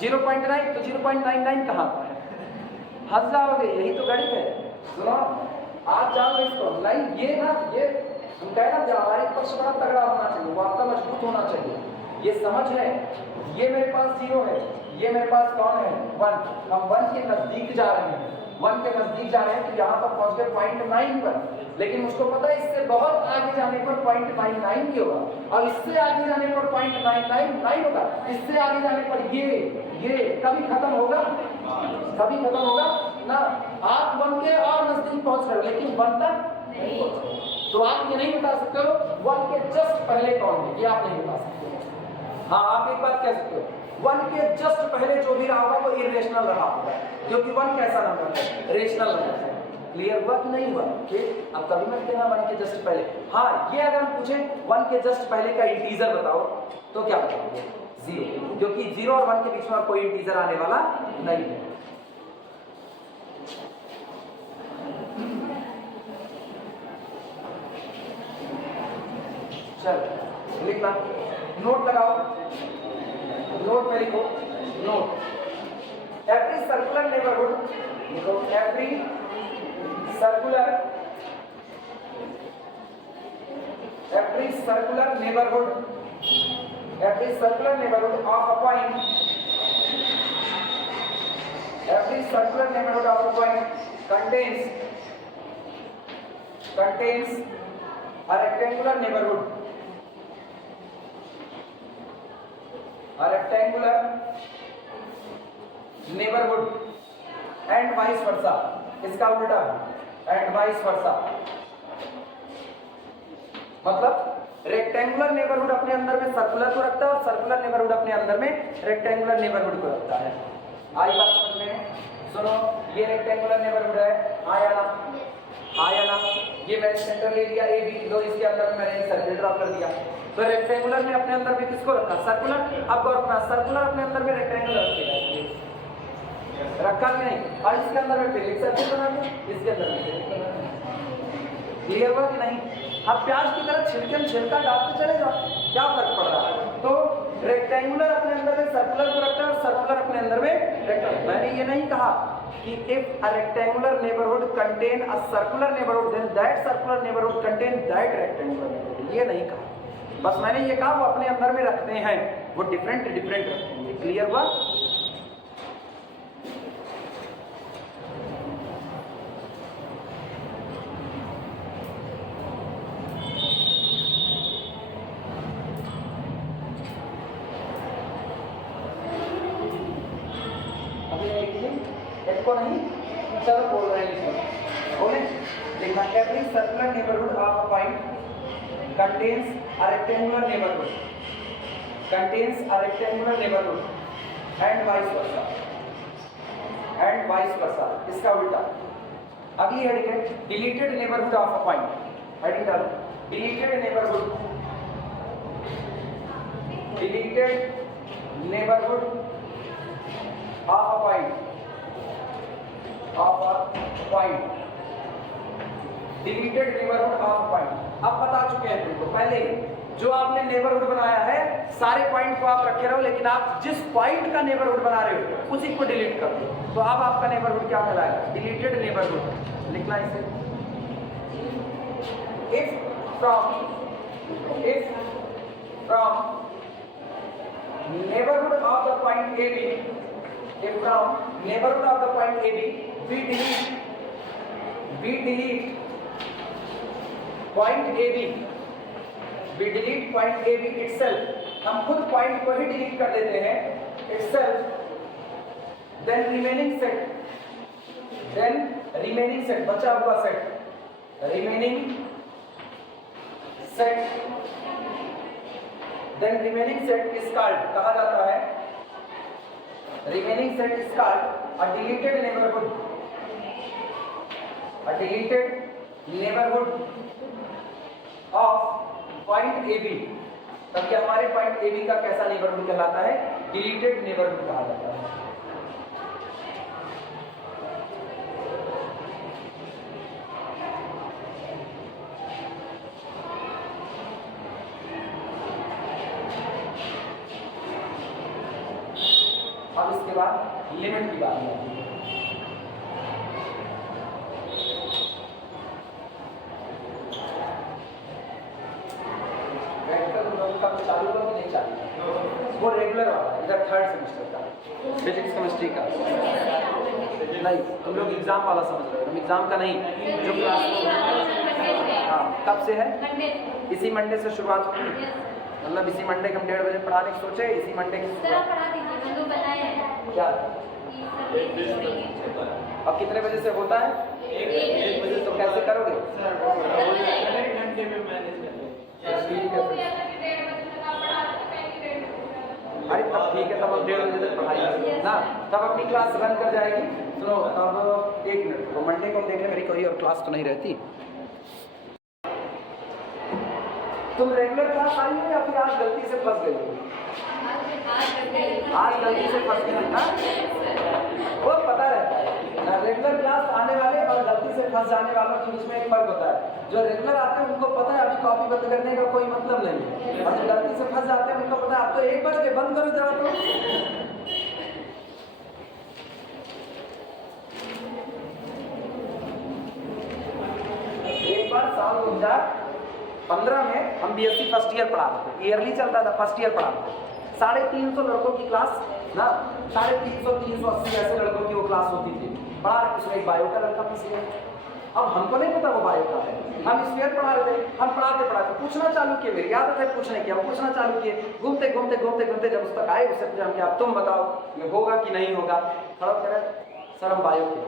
0.9, तो 0.99 कहाँ आता है? हंस जाओगे, यही तो गणित है। सुनो, आप जानो इसको नहीं, ये ना ये हम कहना व्यावहारिक पक्ष बड़ा तगड़ा होना चाहिए, वो आपका मजबूत होना चाहिए। ये समझ है, ये मेरे पास 0 है, ये मेरे पास कौन है? 1। हम 1 के नजदीक जा रहे हैं, 1 के नजदीक जा रहे हैं, तो यहाँ पर पहुंच गए 0.9 पर, लेकिन मुझको पता है इससे बहुत आगे जाने पर 0.99 भी होगा, और इससे आगे जाने पर 0.999 होगा, इससे आगे जाने पर ये कभी खत्म होगा? कभी खत्म होगा ना। आप 1 के और नजदीक पहुंच रहे हो, लेकिन 1 तक नहीं पहुंच रहे, तो आप ये नहीं बता सकते हो 1 के जस्ट पहले कौन है, ये आप नहीं बता सकते। हाँ, आप एक बात कह सकते हो, 1 के जस्ट पहले जो भी रहा होगा वो इरेशनल रहा होगा, क्योंकि 1 कैसा नंबर है? रेशनल नंबर है। क्लियर हुआ कि नहीं हुआ? ठीक, अब कभी मत कहना 1 के जस्ट पहले। हाँ, ये अगर हम पूछे 1 के जस्ट पहले का इंटीजर बताओ, तो क्या बताओगे? 0, क्योंकि 0 और 1 के बीच में और कोई इंटीजर आने वाला नहीं है। चल लिखना, नोट लगाओ, नोट में लिखो, नोट एवरी सर्कुलर नेबरहुड, लिखो every circular neighbourhood, every circular neighborhood of a point, every circular neighborhood of a point contains a rectangular neighborhood, and vice versa, इसका उल्टा and vice versa, मतलब रेक्टेंगुलर नेबरहुड अपने अंदर में सर्कुलर को रखता है और सर्कुलर नेबरहुड अपने अंदर में रेक्टेंगुलर नेबरहुड को रखता है। आई बात समझ में? सुनो, ये रेक्टेंगुलर नेबरहुड है, आया ना, ये मैंने सेंटर ले लिया AB, लो इसके अंदर में मैंने एक सर्कल ड्रॉ कर दिया, तो रेक्टेंगुलर ने अपने अंदर में किसको रखा? सर्कुलर। अब गौर करना, सर्कुलर अपने अंदर में रेक्टेंगुलर रखा कि नहीं, और इसके अंदर में फिर एक सर्कल बना दिया, इसके अंदर में। क्लियर हुआ कि नहीं? अब प्याज की तरह छिलका डालते चले जाओ, क्या फर्क पड़ रहा है? तो रेक्टेंगुलर अपने अंदर में सर्कुलर को रखता है और सर्कुलर अपने अंदर में रेक्टेंगुलर। मैंने ये नहीं कहा कि if a rectangular neighborhood contain a circular neighborhood then that circular neighborhood contain that rectangular neighborhood, ये नहीं कहा। बस मैंने ये कहा वो अपने अंदर में रखते हैं, वो डिफरेंट रखेंगे। क्लियर हुआ? को नहीं, चलो बोल रहे हैं, बोले देखना, every circular neighbourhood of a point contains a rectangular neighbourhood and vice versa, इसका उल्टा। अगली हेडिंग है deleted neighbourhood of a point. Heading डालो, deleted neighbourhood of a point, deleted neighbourhood of point. अब बता चुके हैं तुमको पहले, जो आपने नेबरहुड बनाया है सारे पॉइंट को आप रखे रहो, लेकिन आप जिस पॉइंट का नेबरहुड बना रहे हो उसी को डिलीट कर दो, तो अब आपका नेबरहुड क्या कहलाएगा? Deleted neighbourhood. लिखना इसे, if from neighbourhood of the point AB, if from neighborhood of the point AB we delete point AB itself, हम खुद पॉइंट को ही डिलीट कर देते हैं itself, then remaining set बचा हुआ सेट is called, कहा जाता है remaining set is called a deleted neighborhood of point A B, तब ये हमारे पॉइंट ए बी का कैसा नेबरहुड कहलाता है? डिलीटेड नेबरहुड कहा जाता है। अब इसके बाद लिमिट की बात आती है। कब चालू हुआ कि नहीं चालू? वो रेगुलर वाला इधर थर्ड सेमेस्टर का फिजिक्स केमिस्ट्री का नहीं, तुम लोग एग्जाम वाला समझ रहे हो, तुम एग्जाम का नहीं, जो क्लास हाँ कब से है? इसी मंडे से शुरुआत होगी, मतलब इसी मंडे के हम 1:30 बजे पढ़ाने की सोचे, इसी मंडे की क्या अब कितने बजे से होता है? 1 बजे। तो कैसे करोगे? अरे तब ठीक है, तब हम 1:30 बजे तक पढ़ाएंगे ना, तब अपनी क्लास रन कर जाएगी। सुनो तब 1 मिनट, वो मंडे को हम देख लें, मेरी कोई और क्लास तो नहीं रहती। तुम रेगुलर क्लास आई हो या फिर आज गलती से फंस गई हो? आज गलती से फंस गई ना, वो पता रहता है ना। रेगुलर क्लास आने वाले और गलती से फंस जाने वालों के बीच में एक फर्क होता है। जो रेगुलर आते हैं उनको पता है अभी कॉपी बंद करने का कोई मतलब नहीं है, और जो गलती से फंस जाते हैं उनको पता है अब तो 1 बज के बंद करो जरा। तो एक बार साल 2015 में हम बीएससी फर्स्ट ईयर पढ़ाते थे, ईयरली चलता था, फर्स्ट ईयर पढ़ाते थे। 350 लड़कों की क्लास ना, 350 380 ऐसे लड़कों की वो क्लास होती थी। पढ़ा उसमें एक बायो का लड़का फंस गया। अब हमको नहीं पता वो बायो का है, हम स्फीयर पढ़ा रहे थे, हम पढ़ाते पूछना चालू किए, मेरी आदत है पूछने की, हम पूछना चालू किए, घूमते जब उस तक आए उससे पूछा कि अब तुम बताओ ये होगा कि नहीं होगा। खड़ा कह रहे सर हम बायो के।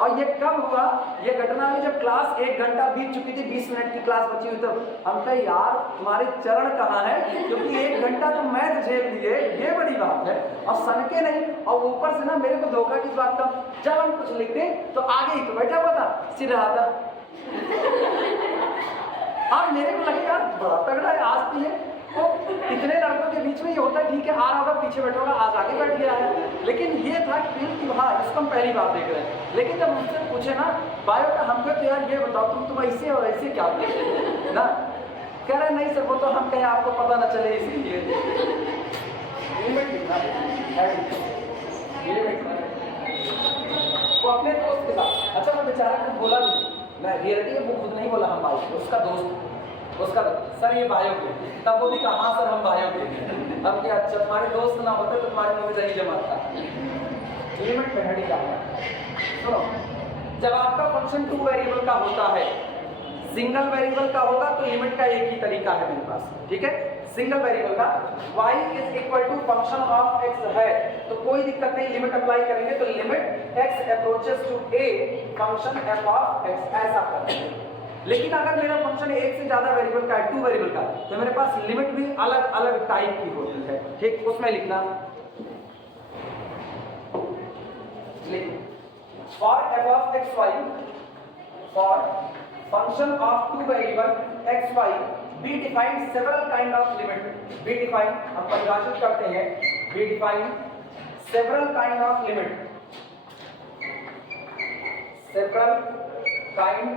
और ये कब हुआ? ये घटना में जब क्लास 1 घंटा बीत चुकी थी, 20 मिनट की क्लास बची हुई, तब हम कहे यार तुम्हारे चरण कहाँ है, क्योंकि 1 घंटा तो मैथ झेल लिए, ये बड़ी बात है, और सनके नहीं, और ऊपर से ना मेरे को धोखा किस बात का, जब हम कुछ लिखते तो आगे ही तो बैठा हुआ था, सिर रहा था। और मेरे को लगे यार बड़ा तगड़ा है आज तो ये, तो इतने लड़कों के बीच में ये होता है, ठीक है आ रहा होगा पीछे बैठा होगा, आज आगे बैठ गया है। लेकिन ये था कि हाँ इसको हम पहली बार देख रहे हैं। लेकिन जब मुझसे पूछे ना बायो का, हमको तो यार ये बताओ तुम ऐसे हो, ऐसे क्या ना, कह रहे नहीं सर वो तो हम कहें आपको पता ना चले इसलिए। वो अपने दोस्त के साथ, अच्छा मैं बेचारा कुछ बोला नहीं, मैं रियलिटी है वो खुद नहीं बोला, हम बायो, उसका दोस्त उसका सर ये बायो के, तब वो भी कहा हाँ सर हम बायो के। अब क्या अच्छा तुम्हारे दोस्त ना होते तो तुम्हारे मुंह में दही जमा था। लिमिट मेथड क्या है? सुनो, जब आपका फंक्शन 2 वेरिएबल का होता है, सिंगल वेरिएबल का होगा तो लिमिट का एक ही तरीका है मेरे पास, ठीक है? सिंगल वेरिएबल का y = फंक्शन ऑफ x है तो कोई दिक्कत नहीं, लिमिट अप्लाई करेंगे तो limit x approaches to a function f of x ऐसा करेंगे। लेकिन अगर मेरा फंक्शन एक से ज्यादा वेरिएबल का है, 2 वेरिएबल का, तो मेरे पास लिमिट भी अलग अलग टाइप की होती है, ठीक? उसमें लिखना for f of xy, for function of 2 variable xy we define several kind of limit। we define हम परिभाषित करते हैं, we define several kind of limit, several kind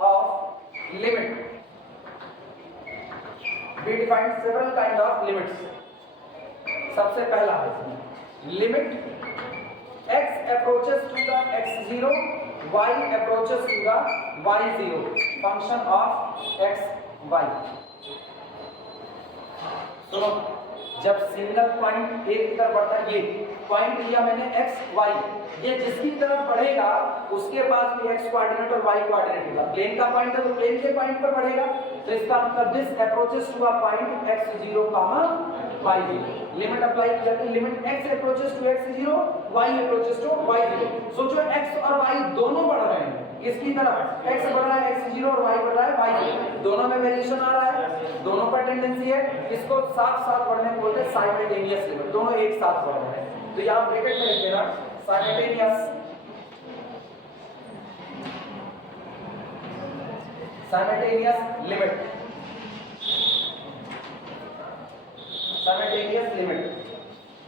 of limit। we define several kind of limits। सबसे पहला है limit x approaches to the x0, y approaches to the y0 function of x y। सुनो, जब सिंगल पॉइंट एक की तरफ बढ़ता है, ये पॉइंट लिया मैंने x y, ये जिसकी तरफ बढ़ेगा उसके पास भी x कोऑर्डिनेट और y कोऑर्डिनेट होगा। प्लेन का पॉइंट है तो प्लेन के पॉइंट पर बढ़ेगा, तो इसका मतलब this approaches to a point x0, y0। Limit apply की जाती है, limit x approaches to x0, y approaches to y0। सोचो x और y दोनों बढ़ रहे हैं, इसकी तरफ x बढ़ रहा है x0 और y बढ़ रहा है y0, दोनों में वेरिएशन आ रहा है, दोनों पर टेंडेंसी है, इसको साथ साथ बढ़ने को बोलते हैं साइमल्टेनियस लिमिट, दोनों एक साथ बढ़ रहे हैं। तो यहाँ ब्रैकेट में लिख देना simultaneous simultaneous limit, simultaneous limit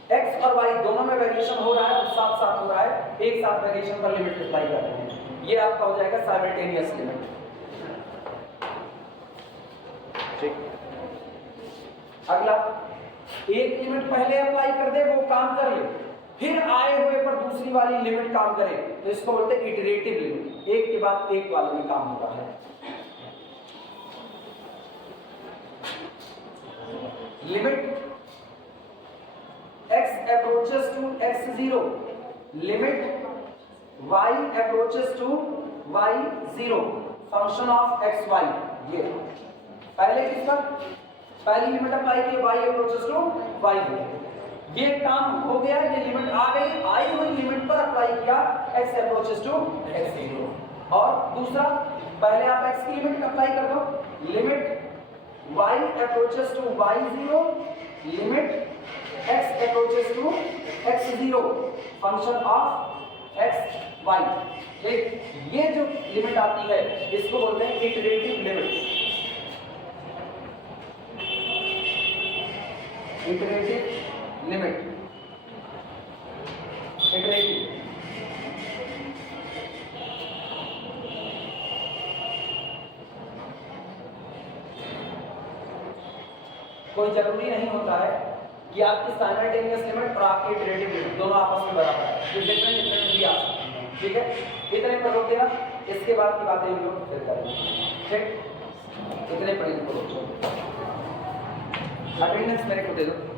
x और y दोनों में वेरिएशन हो रहा है और साथ साथ हो रहा है, एक साथ वेरिएशन पर लिमिट अप्लाई कर रहे हैं, ये आपका हो जाएगा साइमल्टेनियस लिमिट। ठीक, अगला एक लिमिट पहले अप्लाई कर दे, वो काम कर ले, फिर आए हुए पर दूसरी वाली लिमिट काम करे, तो इसको बोलते हैं इटरेटिव लिमिट, एक के बाद एक वाले में काम होता है। Limit x approaches to x0, limit y approaches to y0, function of xy। ये पहले किसका, पहली लिमिट अप्लाई की y approaches to y0, ये काम हो गया, ये लिमिट आ गई, आई हुई लिमिट पर अप्लाई किया x approaches to x0। और दूसरा, पहले आप x की लिमिट अप्लाई कर दो, limit y approaches to y0, limit x approaches to x0, function of xy। ठीक, ये जो लिमिट आती है इसको बोलते हैं iterative limit, iterative limit, iterative. कोई जरूरी नहीं होता है कि आपकी साइमल्टेनियस लिमिट और आपकी इटरेटिव लिमिट दोनों आपस में बराबर है, तो डिफरेंट डिफरेंट भी आ सकते हैं। ठीक है, इतने पर रोक देना, इसके बाद की बातें हम लोग फिर करेंगे। ठीक, इतने पर इनको रोक दो, अटेंडेंस मेरे को दे दो।